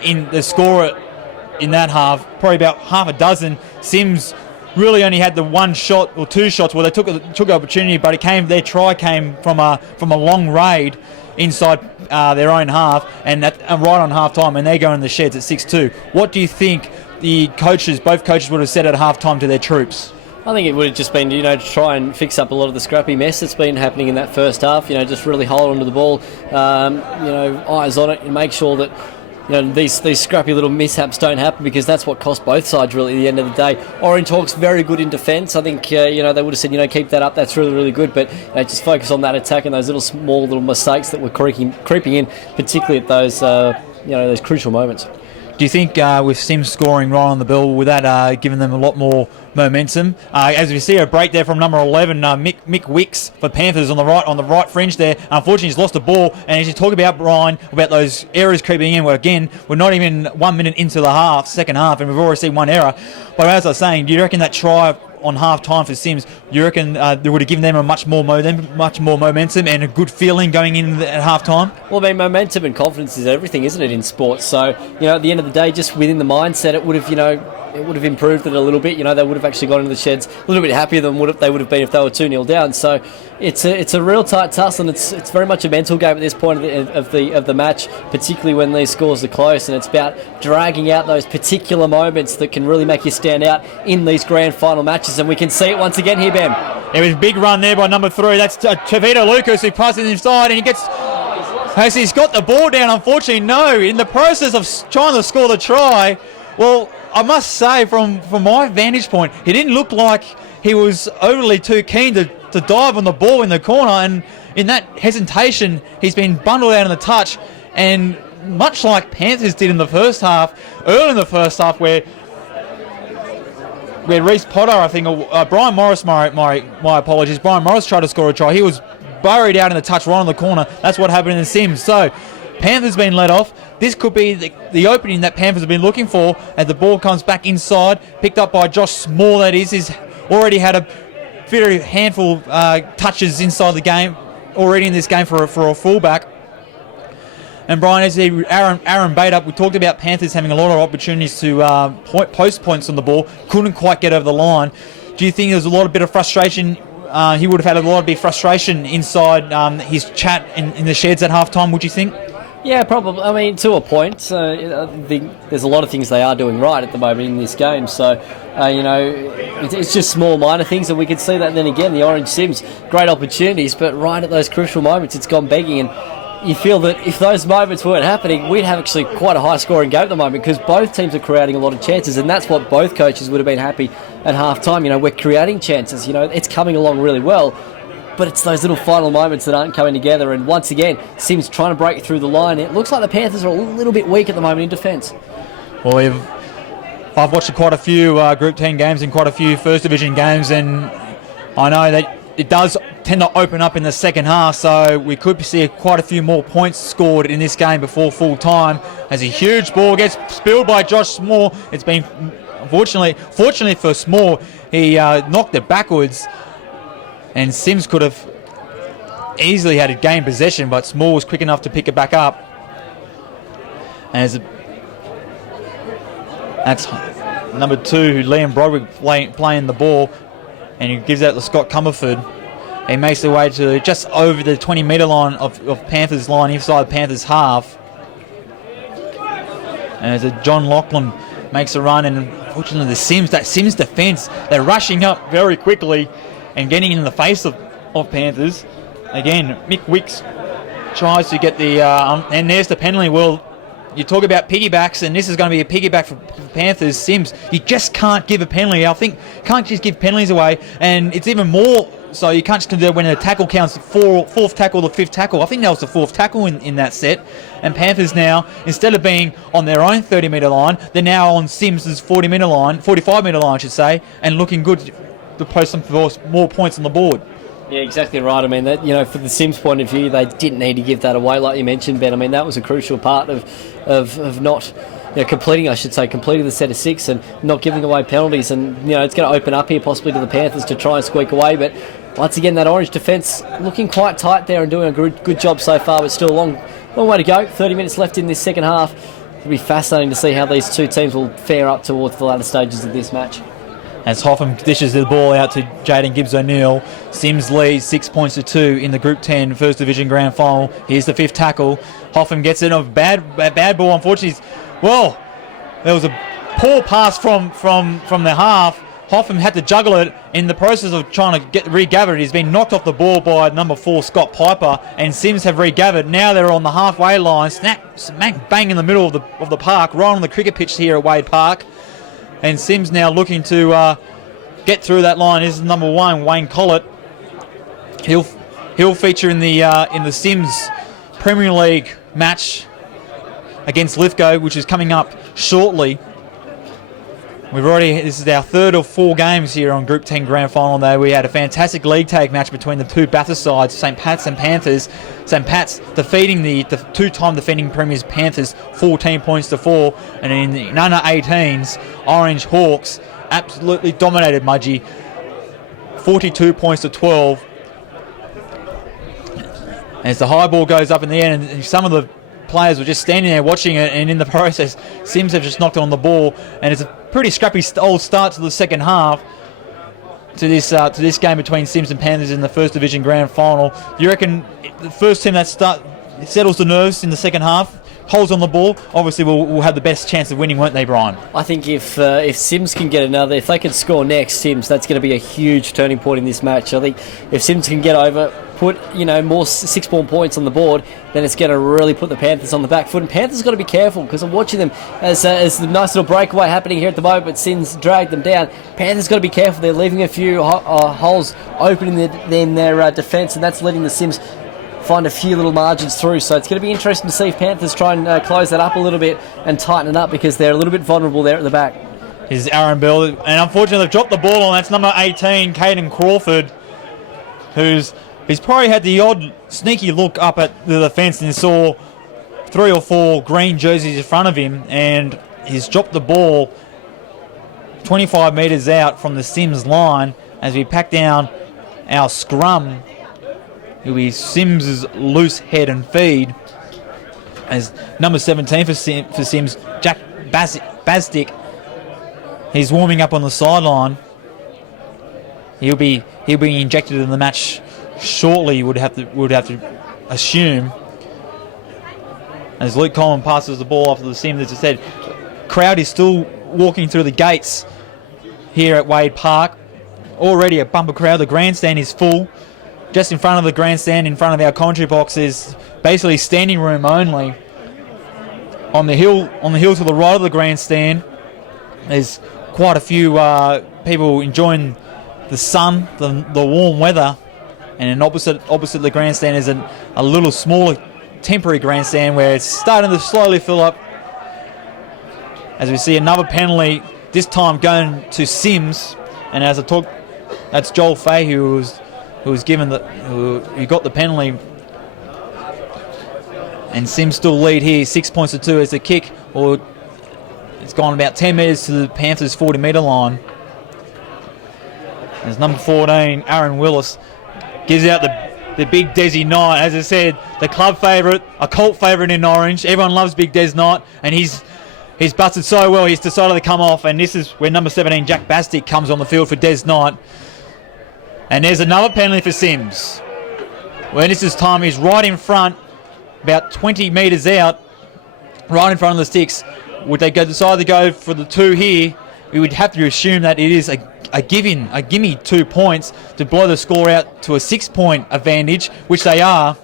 in that half, probably about half a dozen. Cyms really only had the one shot or two shots where they took the opportunity, but their try came from a long raid inside their own half, and right on half time, and they're going in the sheds at 6-2. What do you think both coaches would have said at half time to their troops? I think it would have just been, to try and fix up a lot of the scrappy mess that's been happening in that first half. Just really hold onto the ball, eyes on it, and make sure that these scrappy little mishaps don't happen, because that's what cost both sides really at the end of the day. Orange Hawks very good in defence. I think they would have said keep that up. That's really, really good. But just focus on that attack and those small little mistakes that were creeping in, particularly at those those crucial moments. Do you think with Cyms scoring right on the bell, with that giving them a lot more momentum? As we see a break there from number 11, Mick Wicks for Panthers on the right fringe there. Unfortunately, he's lost the ball. And as you talk about, Brian, about those errors creeping in, again, we're not even 1 minute into the second half, and we've already seen one error. But as I was saying, do you reckon that try on half time for Cyms, you reckon they would have given them a much more momentum and a good feeling going in at half time? Well, momentum and confidence is everything, isn't it, in sports? So, at the end of the day, just within the mindset, it would have improved it a little bit. They would have actually gone into the sheds a little bit happier than they would have been if they were 2-0 down. So it's a real tight tussle, and it's very much a mental game at this point of the match, particularly when these scores are close, and it's about dragging out those particular moments that can really make you stand out in these grand final matches, and we can see it once again here, Ben. It was a big run there by number 3. That's Tavita Lucas, who passes inside, and he's got the ball down. Unfortunately, no. In the process of trying to score the try, well, I must say, from my vantage point, he didn't look like he was overly too keen to dive on the ball in the corner, and in that hesitation, he's been bundled out in the touch, and much like Panthers did in the first half, early in the first half, where Reece Potter, I think, Brian Morris, my apologies, Brian Morris tried to score a try. He was buried out in the touch right on the corner. That's what happened in the Cyms. So, Panthers been let off. This could be the opening that Panthers have been looking for as the ball comes back inside, picked up by Josh Small, that is. He's already had a very handful touches inside the game already in this game for a fullback. And Brian, as Aaron Bader, we talked about Panthers having a lot of opportunities to post points on the ball, couldn't quite get over the line. Do you think there was a bit of frustration? He would have had a bit of frustration inside his chat in the sheds at halftime, would you think? Yeah, probably. I mean, to a point. I think there's a lot of things they are doing right at the moment in this game. So, it's just small, minor things, and we can see that then again. The Orange Cyms, great opportunities, but right at those crucial moments, it's gone begging. And you feel that if those moments weren't happening, we'd have actually quite a high-scoring game at the moment, because both teams are creating a lot of chances, and that's what both coaches would have been happy at half-time. We're creating chances. It's coming along really well. But it's those little final moments that aren't coming together. And once again, Cyms trying to break through the line. It looks like the Panthers are a little bit weak at the moment in defence. Well, I've watched quite a few Group 10 games and quite a few First Division games, and I know that it does tend to open up in the second half, so we could see quite a few more points scored in this game before full time. As a huge ball gets spilled by Josh Small. It's been, fortunately for Small, he knocked it backwards. And Cyms could have easily had a game possession, but Small was quick enough to pick it back up. And that's number 2, Liam Broderick playing the ball, and he gives out to Scott Comerford. He makes the way to just over the 20-metre line of Panthers line, inside Panthers half. And as John Lachlan makes a run, and unfortunately that Cyms defence, they're rushing up very quickly and getting in the face of Panthers. Again, Mick Wicks tries to get the... and there's the penalty. Well, you talk about piggybacks, and this is going to be a piggyback for Panthers. Cyms, you just can't give a penalty. I think can't just give penalties away, and it's even more So you can't just consider when a tackle counts fourth tackle, the fifth tackle. I think that was the fourth tackle in that set. And Panthers now, instead of being on their own 30-metre line, they're now on Cyms' 45-metre line, I should say, and looking good to post some more points on the board. Yeah, exactly right. I mean, that, you know, for the Cyms point of view, they didn't need to give that away, like you mentioned, Ben. I mean, that was a crucial part of not, you know, completing the set of 6 and not giving away penalties. And, you know, it's going to open up here possibly to the Panthers to try and squeak away. But once again, that Orange defence looking quite tight there and doing a good job so far, but still a long way to go. 30 minutes left in this second half. It'll be fascinating to see how these two teams will fare up towards the latter stages of this match. As Hoffman dishes the ball out to Jaden Gibbs-O'Neill, Cyms leads 6 points to 2 in the Group 10 First Division Grand Final. Here's the fifth tackle. Hoffman gets it. A bad ball, unfortunately. Well, there was a poor pass from the half. Hoffman had to juggle it in the process of trying to regather it. He's been knocked off the ball by number 4, Scott Piper, and Cyms have regathered. Now they're on the halfway line. Smack bang in the middle of the park, right on the cricket pitch here at Wade Park. And Cyms now looking to get through that line. This is number 1, Wayne Collett. He'll feature in the Cyms Premier League match against Lithgow, which is coming up shortly. This is our third of 4 games here on Group 10 Grand Final Day. We had a fantastic league tag match between the two Bathurst sides, St Pat's and Panthers. St Pat's defeating the two-time defending premiers Panthers 14 points to 4. And in the under 18s, Orange Hawks absolutely dominated Mudgee, 42 points to 12. As the high ball goes up in the air, and some of the players were just standing there watching it, and in the process, Cyms have just knocked it on the ball, and it's a pretty scrappy old start to the second half to this game between Cyms and Panthers in the First Division Grand Final. Do you reckon the first team that settles the nerves in the second half, holds on the ball, obviously will have the best chance of winning, won't they, Brian? I think if Cyms can get another, if they can score next, Cyms, that's going to be a huge turning point in this match. I think if Cyms can get over, put, you know, more 6 more points on the board, then it's going to really put the Panthers on the back foot. And Panthers got to be careful, because I'm watching them as the nice little breakaway happening here at the moment, but Cyms dragged them down. Panthers got to be careful. They're leaving a few holes open in their defence, and that's letting the Cyms find a few little margins through. So it's going to be interesting to see if Panthers try and close that up a little bit and tighten it up, because they're a little bit vulnerable there at the back. Here's Aaron Bell, and unfortunately they've dropped the ball on. That's number 18, Caden Crawford, he's probably had the odd sneaky look up at the defence and saw 3 or 4 green jerseys in front of him, and he's dropped the ball 25 metres out from the Cyms line. As we pack down our scrum, it'll be Cyms' loose head and feed, as number 17 for Cyms, Jack Basdick, he's warming up on the sideline. He'll be injected in the match shortly, would have to assume. As Luke Coleman passes the ball off to the Cyms, as I said, crowd is still walking through the gates here at Wade Park. Already a bumper crowd. The grandstand is full. Just in front of the grandstand, in front of our commentary box, is basically standing room only. On the hill to the right of the grandstand, there's quite a few people enjoying the sun, the warm weather, and then opposite the grandstand is a little smaller temporary grandstand where it's starting to slowly fill up. As we see another penalty, this time going to Cyms, and as I talk, that's Joel Fahey who got the penalty. And Cyms still lead here, 6 points to 2 as the kick, or it's gone about 10 metres to the Panthers' 40-metre line. As number 14, Aaron Willis, gives out the big Desi Knight. As I said, the club favourite, a cult favourite in Orange. Everyone loves big Des Knight, and he's busted so well, he's decided to come off, and this is where number 17, Jack Bastic, comes on the field for Des Knight. And there's another penalty for Cyms. When this time, he's right in front, about 20 metres out, right in front of the sticks. Would they decide to go for the 2 here? We would have to assume that it is a gimme 2 points to blow the score out to a 6-point advantage, which they are.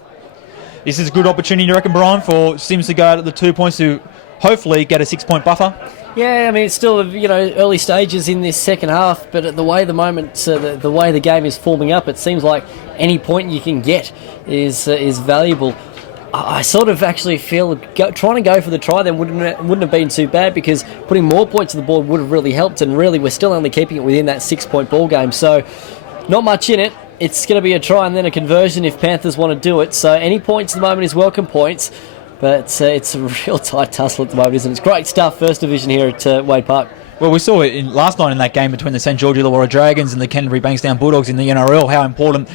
This is a good opportunity, you reckon, Brian, for Cyms to go out at the 2 points to hopefully get a 6-point buffer? Yeah, I mean, it's still, early stages in this second half, but the way the way the game is forming up, it seems like any point you can get is valuable. I sort of actually feel trying to go for the try then wouldn't have been too bad, because putting more points on the board would have really helped, and really we're still only keeping it within that 6-point ball game. So not much in it. It's going to be a try and then a conversion if Panthers want to do it. So any points at the moment is welcome points. But it's a real tight tussle at the moment, isn't it? It's great stuff, First Division here at Wade Park. Well, we saw it last night in that game between the St George Illawarra Dragons and the Canterbury Bankstown Bulldogs in the NRL, how important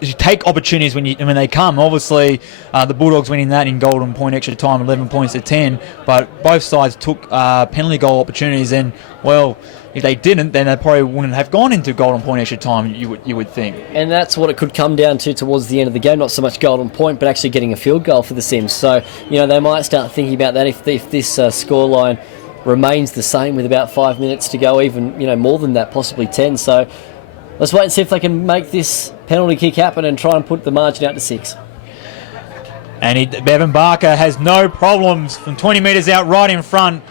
you take opportunities when they come. Obviously, the Bulldogs winning that in golden point extra time, 11 points to 10, but both sides took penalty goal opportunities, and, well, if they didn't, then they probably wouldn't have gone into golden point extra time, you would think. And that's what it could come down to towards the end of the game, not so much golden point, but actually getting a field goal for the Cyms. So, they might start thinking about that if this scoreline remains the same with about 5 minutes to go, even, more than that, possibly 10. So let's wait and see if they can make this penalty kick happen and try and put the margin out to 6. And Bevan Barker has no problems from 20 metres out right in front,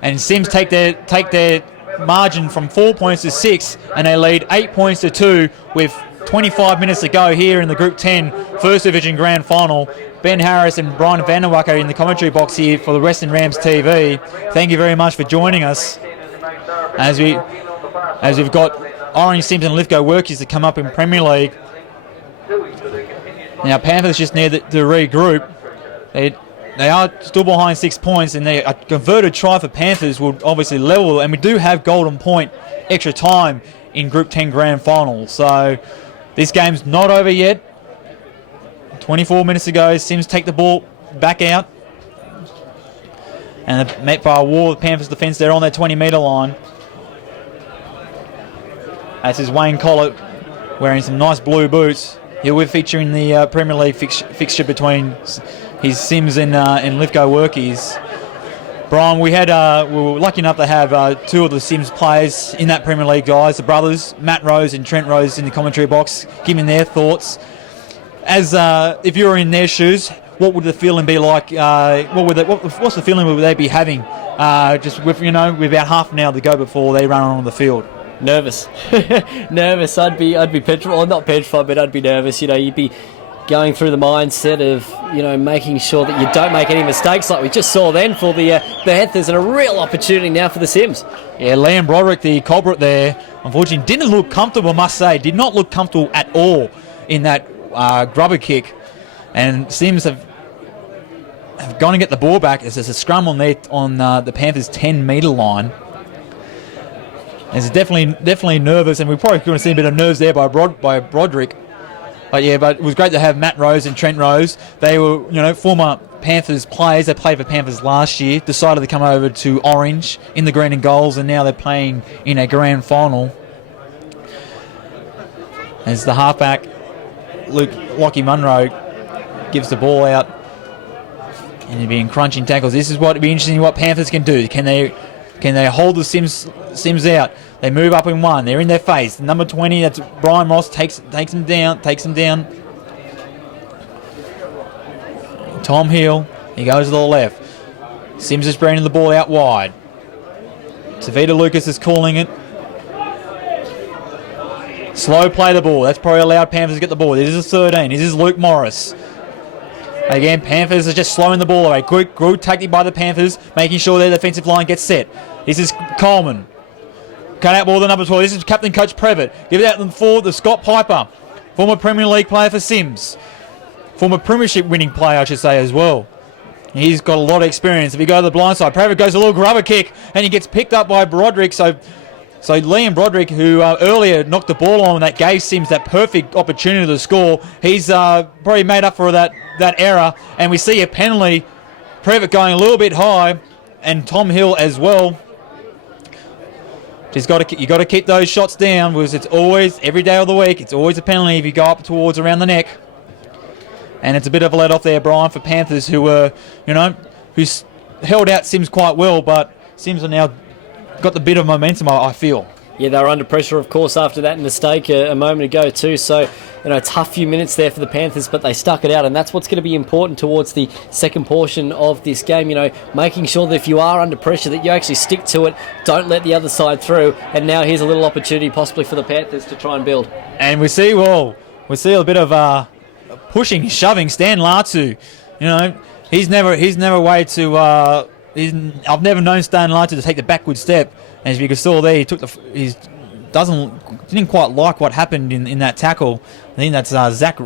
and Cyms take their margin from 4 points to 6, and they lead 8 points to 2 with 25 minutes to go here in the Group 10 First Division Grand Final. Ben Harris and Brian Vanderwacker in the commentary box here for the Western Rams TV. Thank you very much for joining us as we've got Orange, Cyms and Lithgow Workies to come up in Premier League. Now Panthers just need to regroup. They are still behind 6 points, and a converted try for Panthers would obviously level, and we do have golden point extra time in Group 10 Grand Final. So this game's not over yet. 24 minutes to go. Cyms take the ball back out, and met by a wall of Panthers defence there on their 20-metre line. That's his Wayne Collett wearing some nice blue boots. He'll be featuring the Premier League fixture between his Cyms and Lithgow Workies. Brian, we were lucky enough to have two of the Cyms players in that Premier League, guys, the brothers, Matt Rose and Trent Rose, in the commentary box, giving their thoughts. As if you were in their shoes, what would the feeling be like? What's the feeling would they be having? Just with about half an hour to go before they run on the field. Nervous. Nervous. I'd be petrified, or not petrified, but I'd be nervous. You'd be going through the mindset of making sure that you don't make any mistakes, like we just saw then for the Panthers, and a real opportunity now for the Cyms. Yeah, Liam Broderick, the culprit there, unfortunately didn't look comfortable. I must say, did not look comfortable at all in that grubber kick, and Cyms have gone to get the ball back. There's a scrum on the Panthers' 10-metre line. It's definitely nervous, and we're probably going to see a bit of nerves there by Broderick. But it was great to have Matt Rose and Trent Rose. They were, former Panthers players. They played for Panthers last year, decided to come over to Orange in the green and golds, and now they're playing in a grand final. As the halfback, Lockie Munro, gives the ball out, and he'll be in crunching tackles. This is what it'd be interesting what Panthers can do. Can they hold the Cyms out? They move up in one. They're in their face. Number 20, that's Brian Moss, takes him down. Tom Hill, he goes to the left. Cyms is bringing the ball out wide. Tavita Lucas is calling it. Slow play the ball. That's probably allowed Panthers to get the ball. This is a 13. This is Luke Morris. Again, Panthers are just slowing the ball away. Good tactic by the Panthers, making sure their defensive line gets set. This is Coleman. Cut out ball to number 12. This is Captain Coach Previtt. Give it out for the Scott Piper, former Premier League player for Cyms. Former Premiership winning player, I should say, as well. He's got a lot of experience. If you go to the blind side, Previtt goes a little grubber kick, and he gets picked up by Broderick. So Liam Broderick, who earlier knocked the ball on, that gave Cyms that perfect opportunity to score, he's probably made up for that error. And we see a penalty, Previtt going a little bit high, and Tom Hill as well. You got to keep those shots down, because it's always, every day of the week, it's always a penalty if you go up towards around the neck. And it's a bit of a let off there, Brian, for Panthers, who were, who's held out Cyms quite well, but Cyms are now got the bit of momentum, I feel. Yeah, they were under pressure, of course, after that mistake a moment ago too. So, tough few minutes there for the Panthers, but they stuck it out, and that's what's going to be important towards the second portion of this game. Making sure that if you are under pressure, that you actually stick to it, don't let the other side through. And now here's a little opportunity possibly for the Panthers to try and build. And we see a bit of pushing, shoving. Stan Latu, he's never way to. I've never known Stan Latu to take the backward step. As you can see there, he didn't quite like what happened in that tackle. I think that's Zach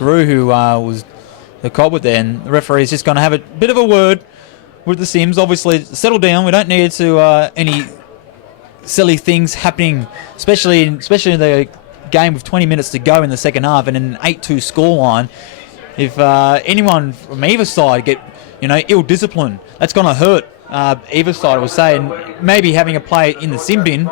Rue who was the culprit there, and the referee is just going to have a bit of a word with the Cyms. Obviously, settle down. We don't need any silly things happening, especially in the game with 20 minutes to go in the second half and an 8-2 scoreline. If anyone from either side get ill-disciplined, that's going to hurt either side, I would say, and maybe having a play in the sim bin.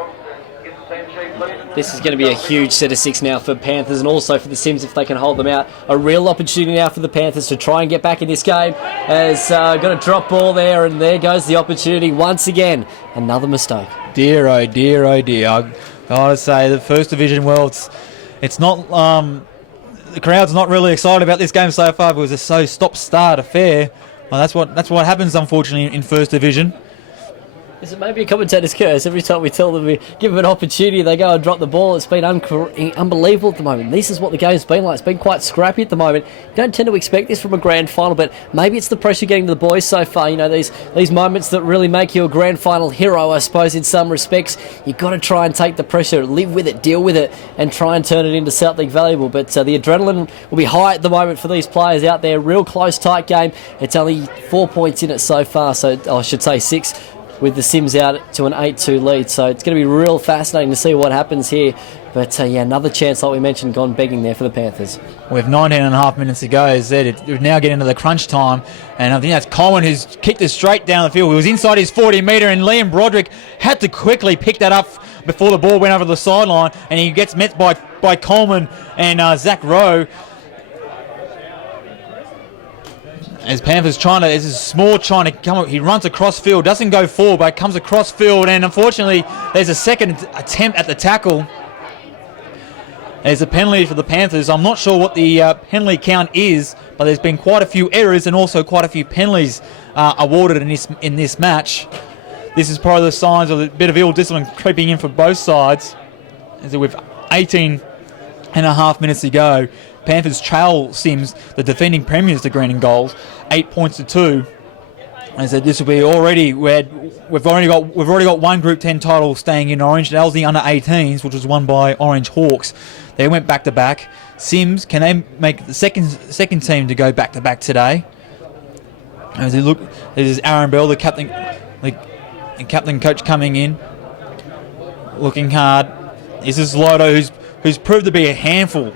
This is going to be a huge set of 6 now for Panthers, and also for the Cyms if they can hold them out. A real opportunity now for the Panthers to try and get back in this game. As got a drop ball there, and there goes the opportunity once again. Another mistake. Dear, oh dear, oh dear. I gotta say, the First Division, it's not. The crowd's not really excited about this game so far because it's a stop-start affair. Well, that's what happens, unfortunately, in First Division. Is it maybe a commentator's curse? Every time we tell them we give them an opportunity, they go and drop the ball. It's been unbelievable at the moment. This is what the game's been like. It's been quite scrappy at the moment. You don't tend to expect this from a grand final, but maybe it's the pressure getting to the boys so far. These moments that really make you a grand final hero, I suppose, in some respects. You've got to try and take the pressure, live with it, deal with it, and try and turn it into something valuable. But the adrenaline will be high at the moment for these players out there. Real close, tight game. It's only 4 points in it so far, so I should say 6. With the Cyms out to an 8-2 lead. So it's going to be real fascinating to see what happens here. But another chance, like we mentioned, gone begging there for the Panthers. With 19 and a half minutes to go, as said, we're now getting into the crunch time. And I think that's Coleman who's kicked it straight down the field. He was inside his 40-metre, and Liam Broderick had to quickly pick that up before the ball went over the sideline. And he gets met by Coleman and Zach Rowe. As Panthers trying to come up, he runs across field, doesn't go forward, but comes across field, and unfortunately there's a second attempt at the tackle. There's a penalty for the Panthers. I'm not sure what the penalty count is, but there's been quite a few errors and also quite a few penalties awarded in this match. This is probably the signs of a bit of ill discipline creeping in for both sides. As with 18 and a half minutes to go, Panthers trail Cyms, the defending premiers, to green and goals, 8 points to 2. And so this will be already we've already got one Group 10 title staying in Orange. That was the under 18s, which was won by Orange Hawks. They went back to back. Cyms, can they make the second team to go back to back today? As they look, this is Aaron Bell, the captain coach coming in, looking hard. This is Lodo, who's proved to be a handful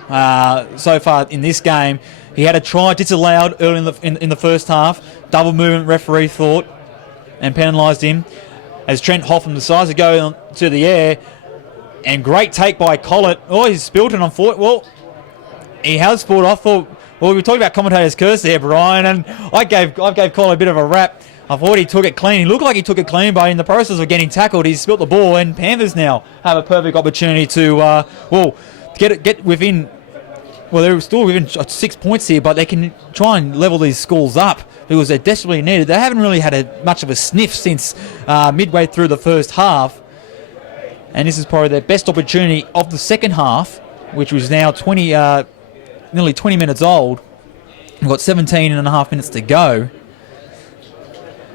so far in this game. He had a try disallowed early in the first half. Double movement referee thought and penalised him. As Trent Hoffman decides to go to the air, and great take by Collett. Oh, he's spilled it on foot. Well, he has spilled. I thought. Well, we were talking about commentator's curse there, Brian, and I gave Collett a bit of a rap. I thought he took it clean. He looked like he took it clean, but in the process of getting tackled, he spilt the ball, and Panthers now have a perfect opportunity to, get within. Well, they're still within 6 points here, but they can try and level these scores up because they're desperately needed. They haven't really had much of a sniff since midway through the first half, and this is probably their best opportunity of the second half, which was now nearly 20 minutes old. We've got 17 and a half minutes to go.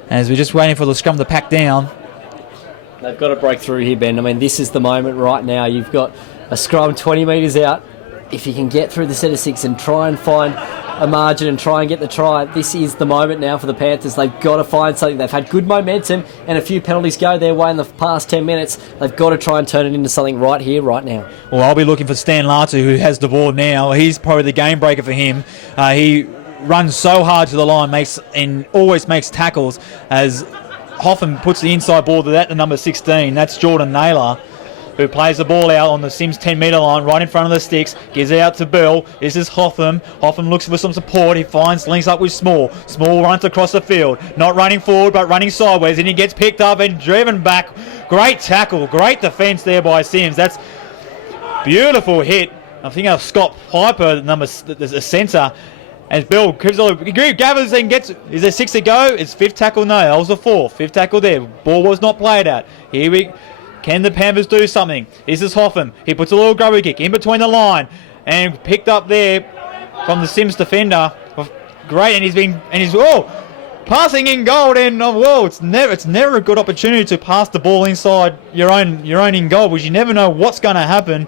As we're just waiting for the scrum to pack down. They've got to break through here, Ben. I mean, this is the moment right now. You've got a scrum 20 metres out. If you can get through the set of 6 and try and find a margin and try and get the try, this is the moment now for the Panthers. They've got to find something. They've had good momentum and a few penalties go their way in the past 10 minutes. They've got to try and turn it into something right here, right now. Well, I'll be looking for Stan Latu, who has the ball now. He's probably the game breaker for him. He runs so hard to the line, always makes tackles, as Hoffman puts the inside ball to that, the number 16. That's Jordan Naylor. who plays the ball out on the Cyms 10-metre line right in front of the sticks, gives it out to Bill. This is Hotham. Hotham looks for some support. He links up with Small. Small runs across the field, not running forward but running sideways, and he gets picked up and driven back. Great tackle, great defence there by Cyms. That's beautiful hit. I think of Scott Piper, the centre. As Bill gathers and gets, is there 6 to go? It's 5th tackle, no, that was the 4th. 5th tackle there. Ball was not played at. Can the Panthers do something? This is Hotham. He puts a little grubby kick in between the line and picked up there from the Cyms defender. Great, and he's passing in goal, and it's never a good opportunity to pass the ball inside your own in goal, because you never know what's going to happen.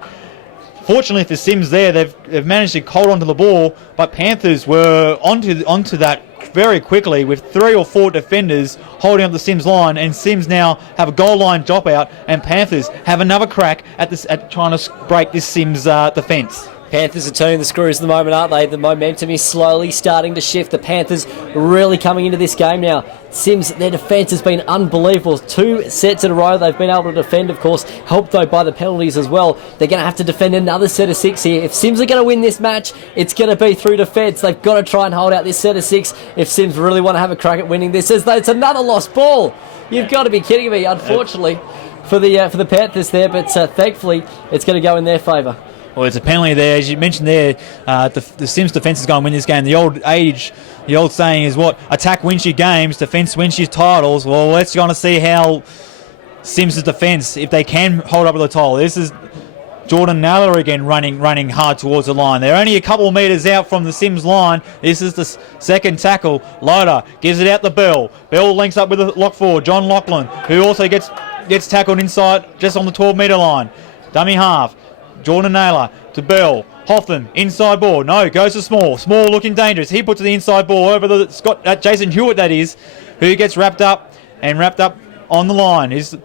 Fortunately for Cyms there, they've managed to hold onto the ball, but Panthers were onto that very quickly with 3 or 4 defenders holding up the Cyms line, and Cyms now have a goal line drop out, and Panthers have another crack at trying to break this Cyms defence. Panthers are turning the screws at the moment, aren't they? The momentum is slowly starting to shift. The Panthers really coming into this game now. Cyms, their defence has been unbelievable. 2 sets in a row they've been able to defend, of course, helped though by the penalties as well. They're going to have to defend another set of 6 here. If Cyms are going to win this match, it's going to be through defence. They've got to try and hold out this set of 6 if Cyms really want to have a crack at winning this. As though it's another lost ball. You've got to be kidding me, unfortunately, for the Panthers there, but thankfully it's going to go in their favour. Well, it's a penalty there. As you mentioned there, the Cyms defence is going to win this game. The old saying is what? Attack wins your games, defence wins your titles. Well, let's go on to see how Cyms' defence, if they can hold up with the title. This is Jordan Naylor again running hard towards the line. They're only a couple of metres out from the Cyms line. This is the second tackle. Loader gives it out to Bill. Bill links up with the lock forward, John Lachlan, who also gets tackled inside just on the 12-metre line. Dummy half. Jordan Naylor to Bell. Hotham, inside ball. No, goes to Small. Small looking dangerous. He puts the inside ball over the Jason Hewitt, that is, who gets wrapped up on the line. Is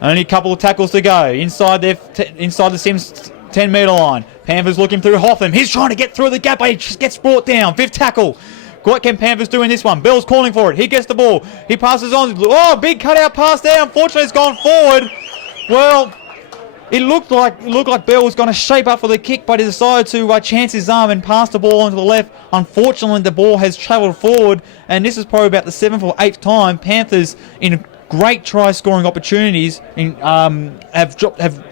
only a couple of tackles to go inside the Cyms 10-metre line. Panthers looking through Hotham. He's trying to get through the gap, but he just gets brought down. 5th tackle. What can Panthers do in this one? Bell's calling for it. He gets the ball. He passes on. Oh, big cutout pass there. Unfortunately, it's gone forward. Well, it looked like Bell was going to shape up for the kick, but he decided to chance his arm and pass the ball onto the left. Unfortunately, the ball has travelled forward, and this is probably about the 7th or 8th time Panthers, in great try-scoring opportunities, have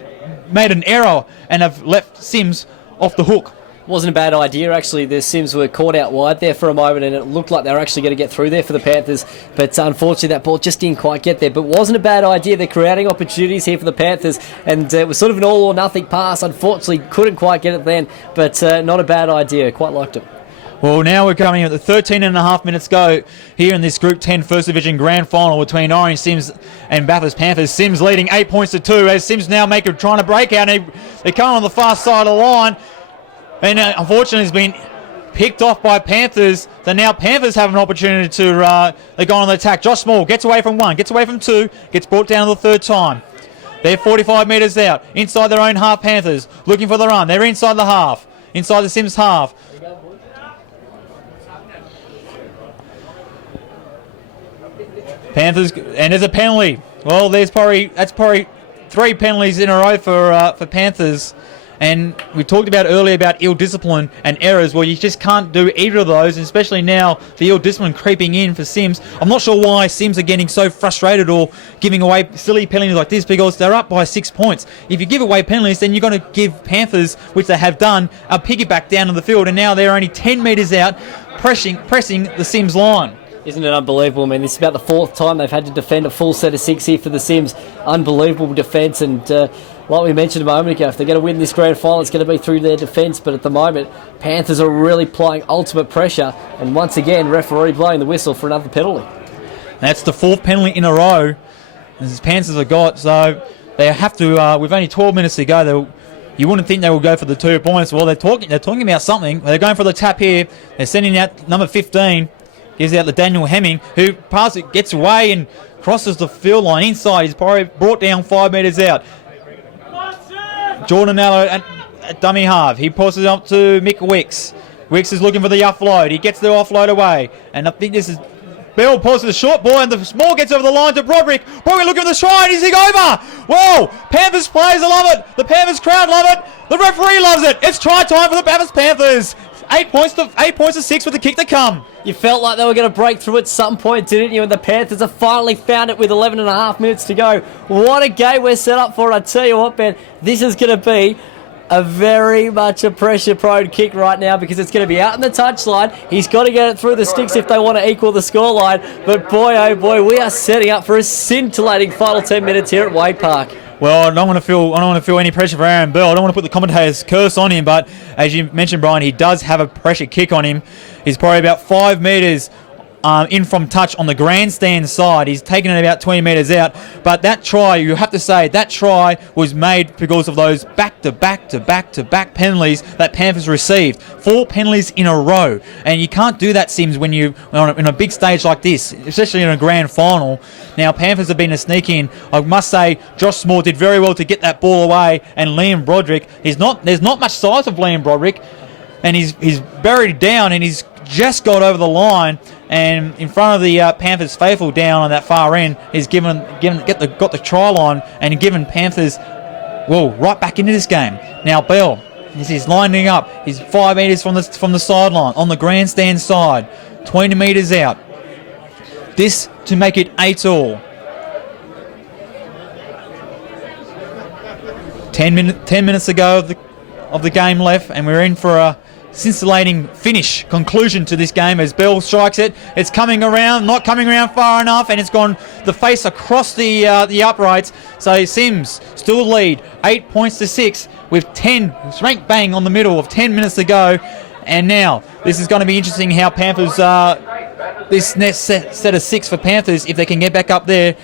made an error and have left Cyms off the hook. Wasn't a bad idea, actually. The Cyms were caught out wide there for a moment, and it looked like they were actually going to get through there for the Panthers, but unfortunately that ball just didn't quite get there. But wasn't a bad idea. They're creating opportunities here for the Panthers, and it was sort of an all-or-nothing pass. Unfortunately, couldn't quite get it then, but not a bad idea. Quite liked it. Well, now we're coming at the 13.5 minutes go here in this Group 10 First Division Grand Final between Orange Cyms and Bathurst Panthers. Cyms leading 8 points to 2 as Cyms now trying to break out, and they come on the far side of the line. And unfortunately, it's been picked off by Panthers. So now Panthers have an opportunity to they go on the attack. Josh Small gets away from 1, gets away from 2, gets brought down the 3rd time. They're 45 metres out, inside their own half. Panthers looking for the run. They're inside the half, inside the Cyms half. Panthers, and there's a penalty. Well, that's probably 3 penalties in a row for Panthers. And we talked about earlier about ill discipline and errors. Well, you just can't do either of those, and especially now the ill discipline creeping in for Cyms. I'm not sure why Cyms are getting so frustrated or giving away silly penalties like this, because they're up by 6 points. If you give away penalties, then you're going to give Panthers, which they have done, a piggyback down on the field, and now they're only 10 metres out, pressing the Cyms line. Isn't it unbelievable? I mean, this is about the 4th time they've had to defend a full set of 6 here for the Cyms. Unbelievable defence, and like we mentioned a moment ago, if they're going to win this grand final, it's going to be through their defence. But at the moment, Panthers are really applying ultimate pressure, and once again, referee blowing the whistle for another penalty. That's the 4th penalty in a row the Panthers have got, so they have to. With only 12 minutes to go, you wouldn't think they would go for the 2 points. Well, they're talking about something. They're going for the tap here. They're sending out number 15. Gives out to Daniel Hemming, who passes it, gets away and crosses the field line inside. He's probably brought down 5 metres out. Jordan Naylor at dummy half. He passes it up to Mick Wicks. Wicks is looking for the offload. He gets the offload away. And I think this is Bell pulls to the short ball, and the small gets over the line to Broderick. Broderick looking at the try, and he's over. Well, Panthers players love it. The Panthers crowd love it. The referee loves it. It's try time for the Bathurst Panthers. 8 points to 6 with the kick to come. You felt like they were going to break through at some point, didn't you? And the Panthers have finally found it with 11 and a half minutes to go. What a game we're set up for. I tell you what, Ben, this is going to be a very much a pressure-prone kick right now because it's going to be out in the touchline. He's got to get it through the sticks if they want to equal the scoreline. But boy, oh boy, we are setting up for a scintillating final 10 minutes here at Wade Park. Well, I don't want to feel any pressure for Aaron Bell. I don't want to put the commentator's curse on him, but as you mentioned, Brian, he does have a pressure kick on him. He's probably about 5 metres in from touch on the grandstand side. He's taken it about 20 metres out. But that try, you have to say, that try was made because of those back-to-back penalties that Panthers received. 4 penalties in a row. And you can't do that, Cyms, when you're in a big stage like this, especially in a grand final. Now, Panthers have been a sneak in. I must say, Josh Small did very well to get that ball away. And Liam Broderick, there's not much size of Liam Broderick. And he's buried down, and he's just got over the line, and in front of the Panthers faithful down on that far end, he's got the try line and given Panthers, right back into this game. Now Bell, he's lining up. He's 5 metres from the sideline on the grandstand side, 20 metres out. This to make it 8-all. 10 minutes ago of the game left, and we're in for a scintillating conclusion to this game as Bell strikes it. It's coming around, not coming around far enough, and it's gone the face across the uprights. So Cyms still lead 8 points to 6 with 10 smack bang on the middle of 10 minutes to go. And now this is going to be interesting how Panthers this next set of 6 for Panthers, if they can get back up there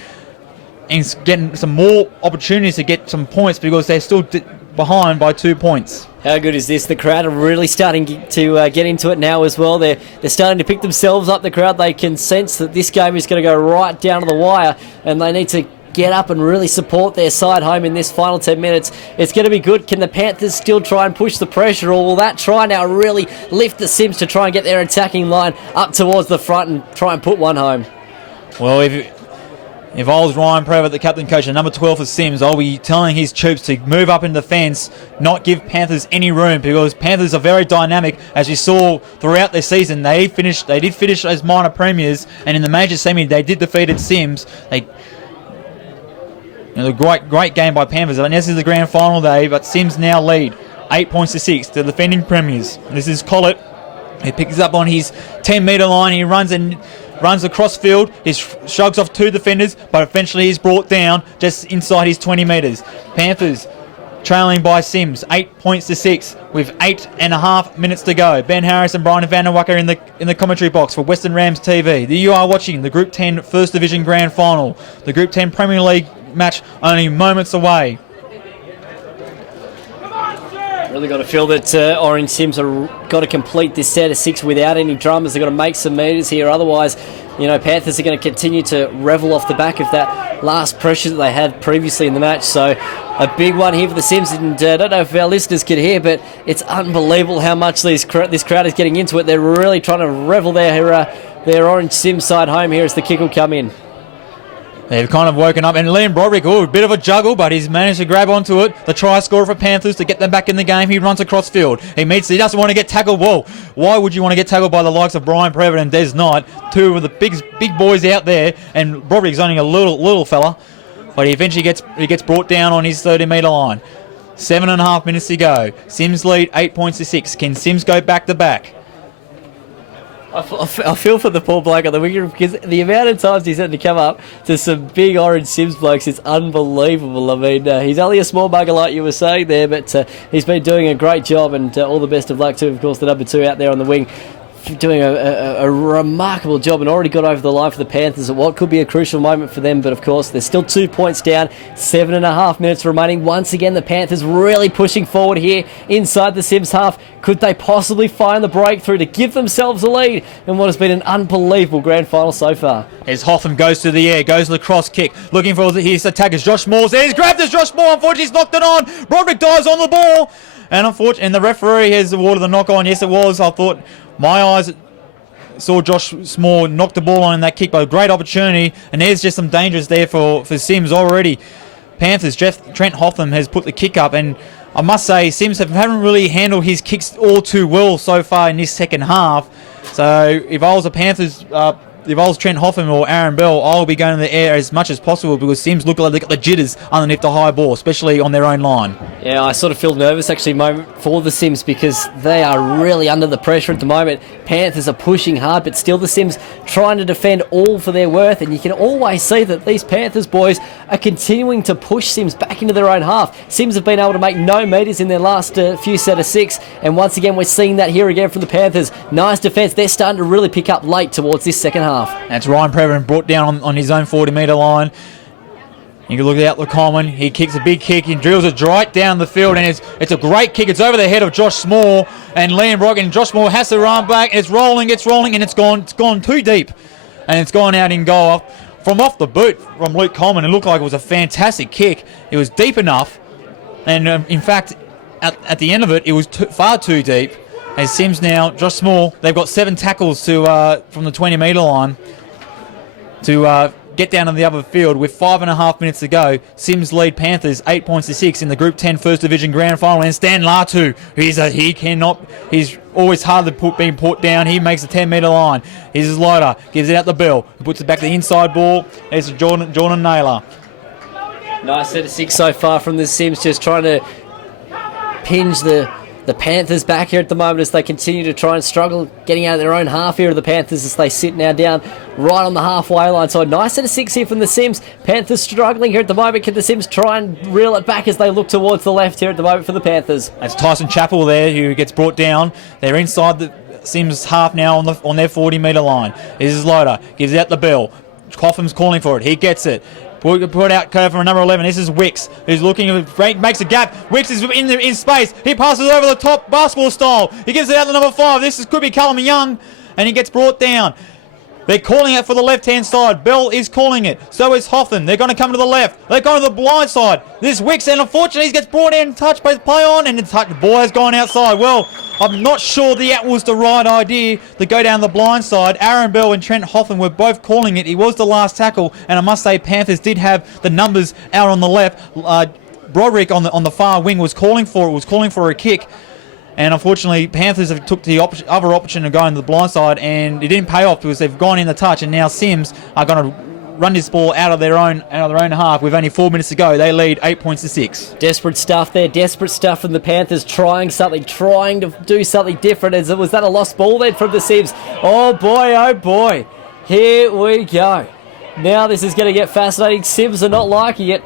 and getting some more opportunities to get some points because they're still behind by 2 points. How good is this? The crowd are really starting to get into it now as well. They're starting to pick themselves up, the crowd. They can sense that this game is going to go right down to the wire, and they need to get up and really support their side home in this final 10 minutes. It's going to be good. Can the Panthers still try and push the pressure, or will that try now really lift the Cyms to try and get their attacking line up towards the front and try and put one home? Well, if I was Ryan Previtt, the captain coach, and number 12 for Cyms, I'll be telling his troops to move up in defence, not give Panthers any room, because Panthers are very dynamic. As you saw throughout their season, they did finish as minor premiers, and in the major semi, they did defeated Cyms. Great game by Panthers. And this is the grand final day, but Cyms now lead 8 points to 6, the defending premiers. This is Collett. He picks up on his 10-metre line. He runs across field, he shrugs off 2 defenders, but eventually he's brought down just inside his 20 metres. Panthers trailing by Cyms, 8 points to 6 with 8.5 minutes to go. Ben Harris and Brian Van der Wacker in the commentary box for Western Rams TV. You are watching the Group 10 First Division Grand Final. The Group 10 Premier League match only moments away. Really got to feel that Orange Cyms have got to complete this set of 6 without any dramas. They've got to make some metres here. Otherwise, Panthers are going to continue to revel off the back of that last pressure that they had previously in the match. So a big one here for the Cyms. And I don't know if our listeners could hear, but it's unbelievable how much this crowd is getting into it. They're really trying to revel their Orange Cyms side home here as the kick will come in. They've kind of woken up, and Liam Broderick, a bit of a juggle, but he's managed to grab onto it. The try scorer for Panthers to get them back in the game. He runs across field. He doesn't want to get tackled. Well, why would you want to get tackled by the likes of Brian Previtt and Des Knight, 2 of the big boys out there, and Broderick's only a little fella, but he eventually gets brought down on his 30-metre line. 7.5 minutes to go. Cyms lead 8 points to 6. Can Cyms go back to back? I feel for the poor bloke on the wicket because the amount of times he's had to come up to some big Orange Cyms blokes is unbelievable. I mean, he's only a small bugger like you were saying there, but he's been doing a great job, and all the best of luck to, of course, the number 2 out there on the wing. Doing a remarkable job and already got over the line for the Panthers at what could be a crucial moment for them, but of course they're still 2 points down, 7.5 minutes remaining. Once again the Panthers really pushing forward here inside the Cyms half. Could they possibly find the breakthrough to give themselves a lead in what has been an unbelievable grand final so far? As Hotham goes to the air, goes to the cross kick, looking for his attackers. Josh Moore's there, he's grabbed as Josh Moore, unfortunately he's knocked it on. Broderick dives on the ball, and the referee has awarded the knock on. Yes, it was. I thought my eyes saw Josh Small knock the ball on in that kick, but a great opportunity. And there's just some dangers there for Cyms already. Panthers, Trent Hotham has put the kick up, and I must say Cyms haven't really handled his kicks all too well so far in this second half. So if I was a Panthers, if I was Trent Hotham or Aaron Bell, I'll be going to the air as much as possible because Cyms look like they've got the jitters underneath the high ball, especially on their own line. Yeah, I sort of feel nervous actually moment for the Cyms because they are really under the pressure at the moment. Panthers are pushing hard, but still the Cyms trying to defend all for their worth, and you can always see that these Panthers boys are continuing to push Cyms back into their own half. Cyms have been able to make no metres in their last few set of 6, and once again we're seeing that here again from the Panthers. Nice defence. They're starting to really pick up late towards this second half. That's Ryan Previn brought down on his own 40-metre line. You can look out the common. He kicks a big kick and drills it right down the field, and it's a great kick. It's over the head of Josh Small and Liam Brock, and Josh Small has to run back. It's rolling, and it's gone too deep, and it's gone out in goal from off the boot from Luke Coleman. It looked like it was a fantastic kick. It was deep enough, and in fact, at the end of it, it was far too deep. As Cyms now, Josh Small, they've got 7 tackles to from the 20-metre line to get down on the other field with 5.5 minutes to go. Cyms lead Panthers 8 points to 6 in the Group 10 First Division Grand Final. And Stan Latu, he's always hard to being put down. He makes the 10-metre line. Here's his loader, gives it out the bell, he puts it back to the inside ball. There's Jordan Naylor. Nice set of 6 so far from the Cyms, just trying to pinch the Panthers back here at the moment as they continue to try and struggle getting out of their own half here of the Panthers as they sit now down right on the halfway line. So a nice set of 6 here from the Cyms. Panthers struggling here at the moment. Can the Cyms try and reel it back as they look towards the left here at the moment for the Panthers? That's Tyson Chappell there who gets brought down. They're inside the Cyms half now on their 40-metre line. This is Loader, gives out the bell. Coffin's calling for it. He gets it. Put out curve for number 11. This is Wicks, who's looking, makes a gap. Wicks is in space. He passes over the top, basketball style. He gives it out to number 5. Could be Callum Young, and he gets brought down. They're calling it for the left-hand side. Bell is calling it. So is Hoffman. They're going to come to the left. They're going to the blind side. This Wicks, and unfortunately, he gets brought in, touched by play on, and the ball has gone outside. Well, I'm not sure that was the right idea to go down the blind side. Aaron Bell and Trent Hoffman were both calling it. He was the last tackle, and I must say Panthers did have the numbers out on the left. Broderick on the far wing was calling for a kick. And unfortunately, Panthers have took the other option of going to the blind side, and it didn't pay off because they've gone in the touch, and now Cyms are going to run this ball out of their own half with only 4 minutes to go. They lead 8 points to 6. Desperate stuff there. Desperate stuff from the Panthers, trying to do something different. Was that a lost ball then from the Cyms? Oh boy. Here we go. Now this is going to get fascinating. Cyms are not liking it.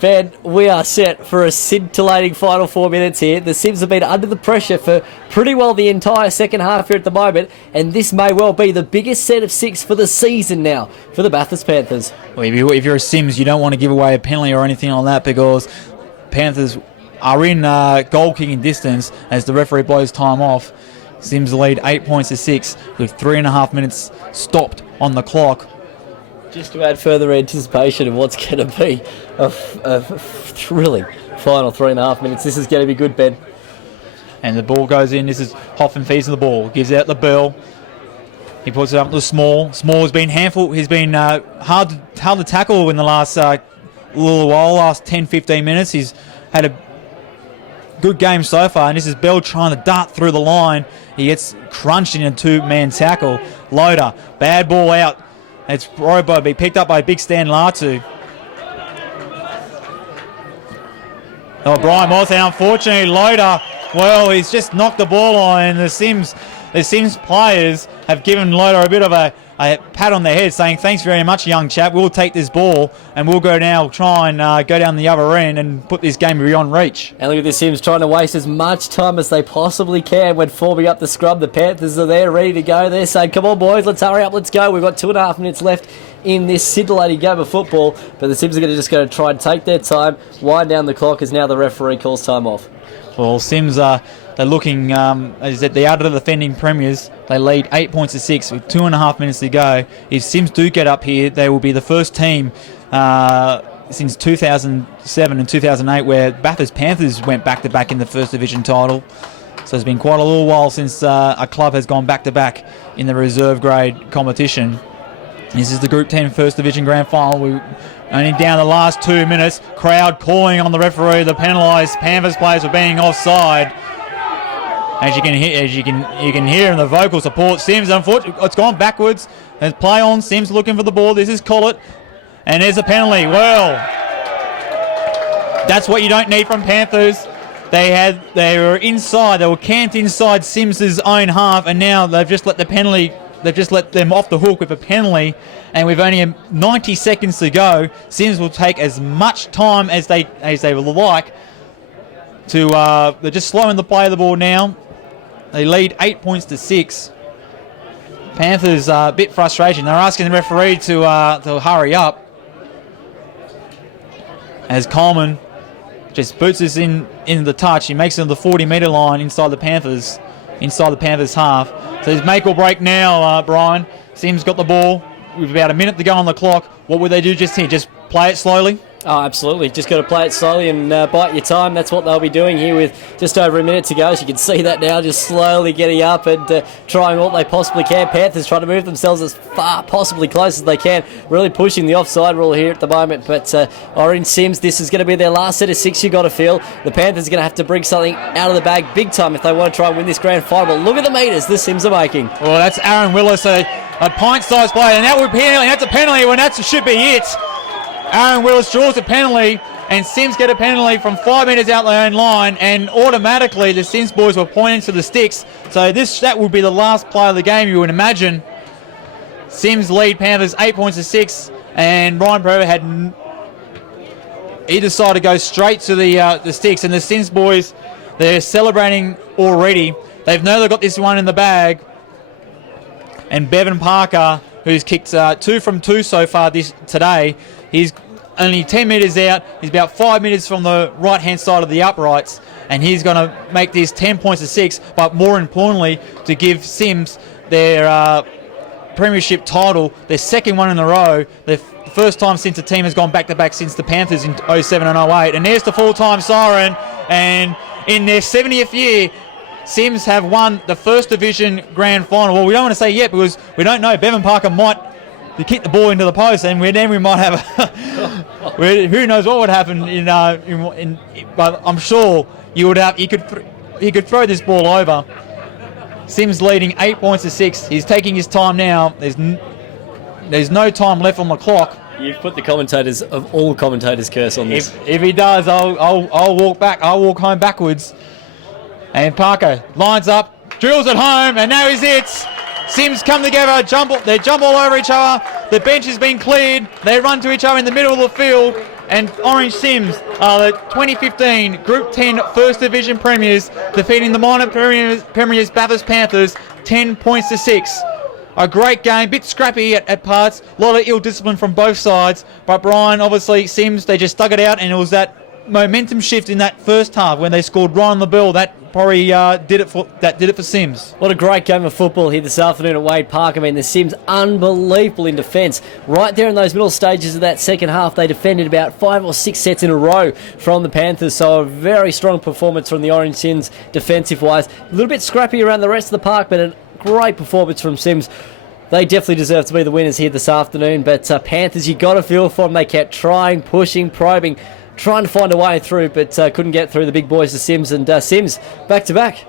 Ben, we are set for a scintillating final 4 minutes here. The Cyms have been under the pressure for pretty well the entire second half here at the moment, and this may well be the biggest set of 6 for the season now for the Bathurst Panthers. Well, if you're a Cyms, you don't want to give away a penalty or anything like that because Panthers are in goal-kicking distance as the referee blows time off. Cyms lead 8 points to 6 with 3.5 minutes stopped on the clock. Just to add further anticipation of what's going to be a thrilling final 3.5 minutes. This is going to be good, Ben. And the ball goes in. This is Hoffman feeds the ball. Gives out the bell. He puts it up to Small. Small has been handful. He's been hard to tackle in the last little while, last 10-15 minutes. He's had a good game so far. And this is Bell trying to dart through the line. He gets crunched in a 2-man tackle. Loader. Bad ball out. It's Robo be picked up by Big Stan Latu. Oh, Brian Moss, and unfortunately Loader, well, he's just knocked the ball on, and the Cyms players have given Loader a bit of a pat on the head saying, thanks very much, young chap, we'll take this ball and we'll go now try and go down the other end and put this game beyond reach. And look at the Cyms trying to waste as much time as they possibly can when forming up the scrum. The Panthers are there ready to go. They're saying, come on boys, let's hurry up, let's go. We've got 2.5 minutes left in this scintillating game of football, but the Cyms are going to try and take their time, wind down the clock as now the referee calls time off. Well, Cyms they're looking, as I said, they're out of the defending premiers. They lead 8 points to 6 with 2.5 minutes to go. If Cyms do get up here, they will be the first team since 2007 and 2008 where Bathurst Panthers went back-to-back in the First Division title. So it's been quite a little while since a club has gone back-to-back in the reserve grade competition. This is the Group 10 First Division Grand Final. We're only down the last 2 minutes. Crowd calling on the referee, the penalised Panthers players for being offside. As you can hear in the vocal support, Cyms, unfortunately, it's gone backwards. There's play on. Cyms looking for the ball. This is Collett, and there's a penalty. Well, that's what you don't need from Panthers. They were inside. They were camped inside Sims's own half, and now they've just let the penalty. They've just let them off the hook with a penalty, and with only 90 seconds to go, Cyms will take as much time as they would like to. They're just slowing the play of the ball now. They lead 8 points to 6. Panthers a bit frustration. They're asking the referee to hurry up. As Coleman just boots us in the touch. He makes it to the 40-metre line inside the Panthers half. So it's make or break now, Brian. Cyms got the ball with about a minute to go on the clock. What would they do just here? Just play it slowly? Oh, absolutely. Just got to play it slowly and bite your time. That's what they'll be doing here with just over a minute to go. So you can see that now, just slowly getting up and trying all they possibly can. Panthers trying to move themselves as far possibly close as they can. Really pushing the offside rule here at the moment. But Orange Cyms, this is going to be their last set of 6, you got to feel. The Panthers are going to have to bring something out of the bag big time if they want to try and win this grand final. Look at the metres the Cyms are making. Well, that's Aaron Willis, a pint-sized player. And that would be penalty. That's a penalty when that should be it. Aaron Willis draws a penalty, and Cyms get a penalty from 5 metres out their own line, and automatically the Cyms boys were pointing to the sticks. So that would be the last play of the game, you would imagine. Cyms lead Panthers 8 points to 6, and Ryan Prever he decided to go straight to the sticks, and the Cyms boys, they're celebrating already. They've nearly got this one in the bag, and Bevan Parker, who's kicked 2 from 2 so far today, he's only 10 metres out. He's about 5 metres from the right-hand side of the uprights, and he's going to make this 10 points to 6, but more importantly, to give Cyms their premiership title, their second one in a row, the first time since the team has gone back-to-back since the Panthers in 07 and 08. And there's the full-time siren, and in their 70th year, Cyms have won the First Division Grand Final. Well, we don't want to say yet because we don't know. Bevan Parker might kick the ball into the post, and then we might have who knows what would happen but I'm sure he could throw this ball over. Cyms leading 8 points to 6. He's taking his time now. There's no time left on the clock. You've put the commentators of all commentators' curse on this. If he does, I'll walk back. I'll walk home backwards. And Parker lines up, drills it home, and now he's it. Cyms come together, they jump all over each other. The bench has been cleared. They run to each other in the middle of the field. And Orange Cyms are the 2015 Group 10 First Division Premiers, defeating the minor premiers Bathurst Panthers 10 points to 6. A great game, bit scrappy at parts, a lot of ill discipline from both sides. But Brian, obviously, Cyms, they just stuck it out, and it was that momentum shift in that first half when they scored right on the bell. That probably did it for Cyms. What a great game of football here this afternoon at Wade Park. I mean, the Cyms unbelievable in defence. Right there in those middle stages of that second half, they defended about 5 or 6 sets in a row from the Panthers. So a very strong performance from the Orange Cyms defensive-wise. A little bit scrappy around the rest of the park, but a great performance from Cyms. They definitely deserve to be the winners here this afternoon. But Panthers, you got to feel for them. They kept trying, pushing, probing, trying to find a way through, but couldn't get through the big boys, the Cyms, and Cyms back to back.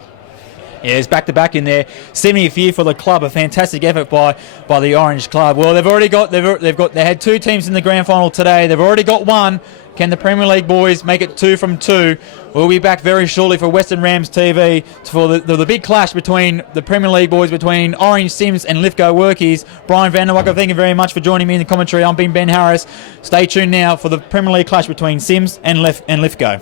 Yeah, it's back to back in there. 70th year for the club. A fantastic effort by the Orange Club. Well, they had 2 teams in the grand final today. They've already got one. Can the Premier League boys make it 2 from 2? We'll be back very shortly for Western Rams TV for the big clash between the Premier League boys, between Orange Cyms and Lithgow Workies. Brian Van der Wacker, thank you very much for joining me in the commentary. I'm Ben Harris. Stay tuned now for the Premier League clash between Cyms and Lithgow.